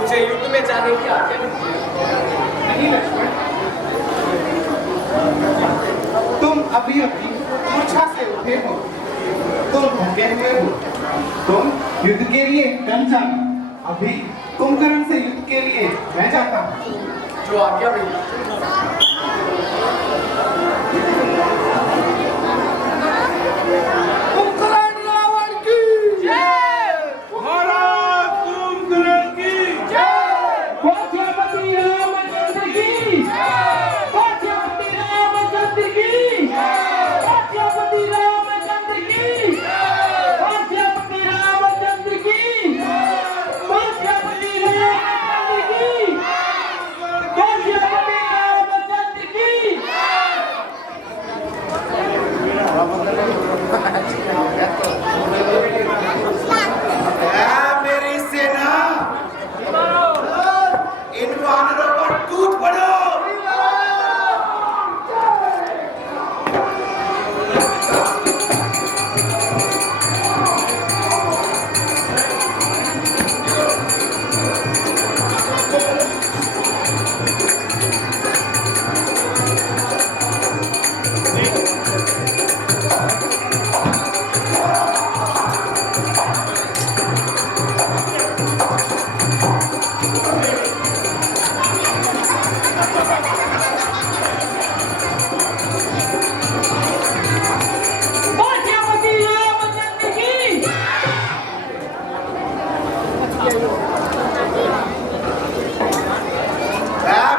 मुझे युद्ध में जाने की आज्ञा नहीं। नहीं लक्ष्मण, तुम अभी अभी मूर्छा से उठे हो, तुम भूखे हुए हो, तुम युद्ध के लिए कल जाना, अभी कुंभकर्ण से युद्ध के लिए मैं जाता हूँ। जो आज्ञा भैया। कुंभकर्ण रावण की जय, महाराज कुंभकर्ण की पति रामचंद्र की जय, पति रामचंद्र की जय, पति रामचंद्र की जय, पति रामचंद्र की जय, पति रामचंद्र की पति रामचंद्र की। मेरी सेना इन वानरों पर टूट पड़ो।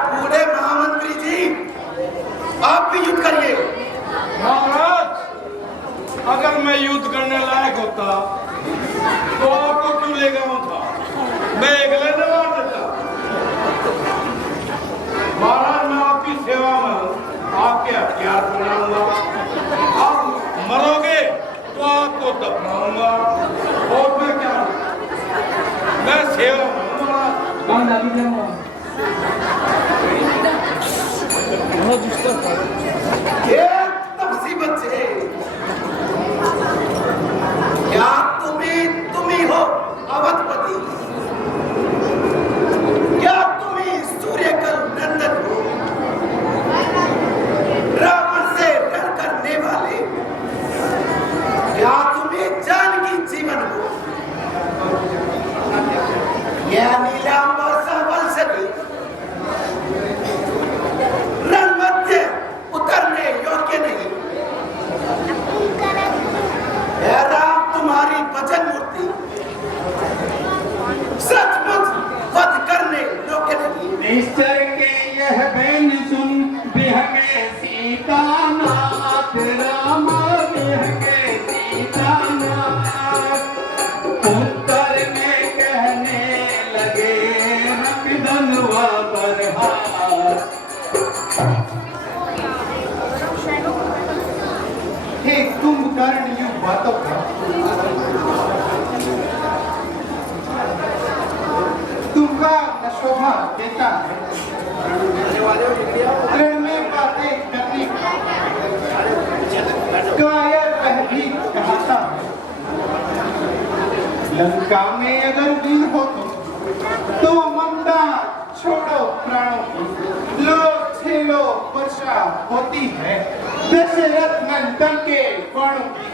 बूढ़े महामंत्री जी, आप भी युद्ध करिए। महाराज, अगर मैं युद्ध करने लायक होता तो आपको क्यों ले गया था? मैं अगले ने मार देता। महाराज, मैं आपकी सेवा में हूँ, आपके हथियार बनाऊंगा, आप मरोगे तो आपको दफनाऊंगा, और मैं क्या, मैं सेवा में हूँ महाराज। ये तपसी बच्चे, क्या तुम ही हो अवधपति? क्या तुम ही सूर्यकल नंदन हो, रावण से रण करने वाले? क्या तुम्हें जानकी जीवन हो? यह नीलांबर संवत्सरी रण मध्य उतरने योग्य नहीं। हे राम, तुम्हारी भजन मूर्ति सचमुच वध करने योग्य नहीं। निश्चय के यह बैन सुन, बिहगे सीतानाथ राम, बिहगे सीतानाथ। उत्तर में कहने लगे रंगधनुआ पर हाथ। हे कुंभकर्ण, यू बातों का तुमका न शोभा देता है रण में बातें करने का, कायर वह भी कहता है। लंका में अगर वीर हो तो ममता छोड़ो प्राणों की, लो छेलो वर्षा होती है दशरथ नंदन के बाणों की।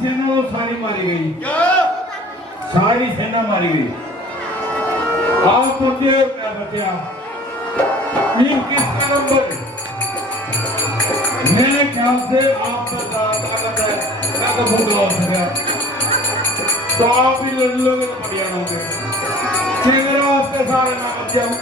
सेना तो सारी मारी गई। क्या? सारी सेना मारी गई। आप बचे क्या बचा? टीम किसका नंबर? मेरे ख्याल से आप तो ताकत है, मैं तो बहुत लॉस हो गया। तो आप ही लड़ लोगे तो बढ़िया होंगे। चिंगरा आपके सारे ना बच जाऊं।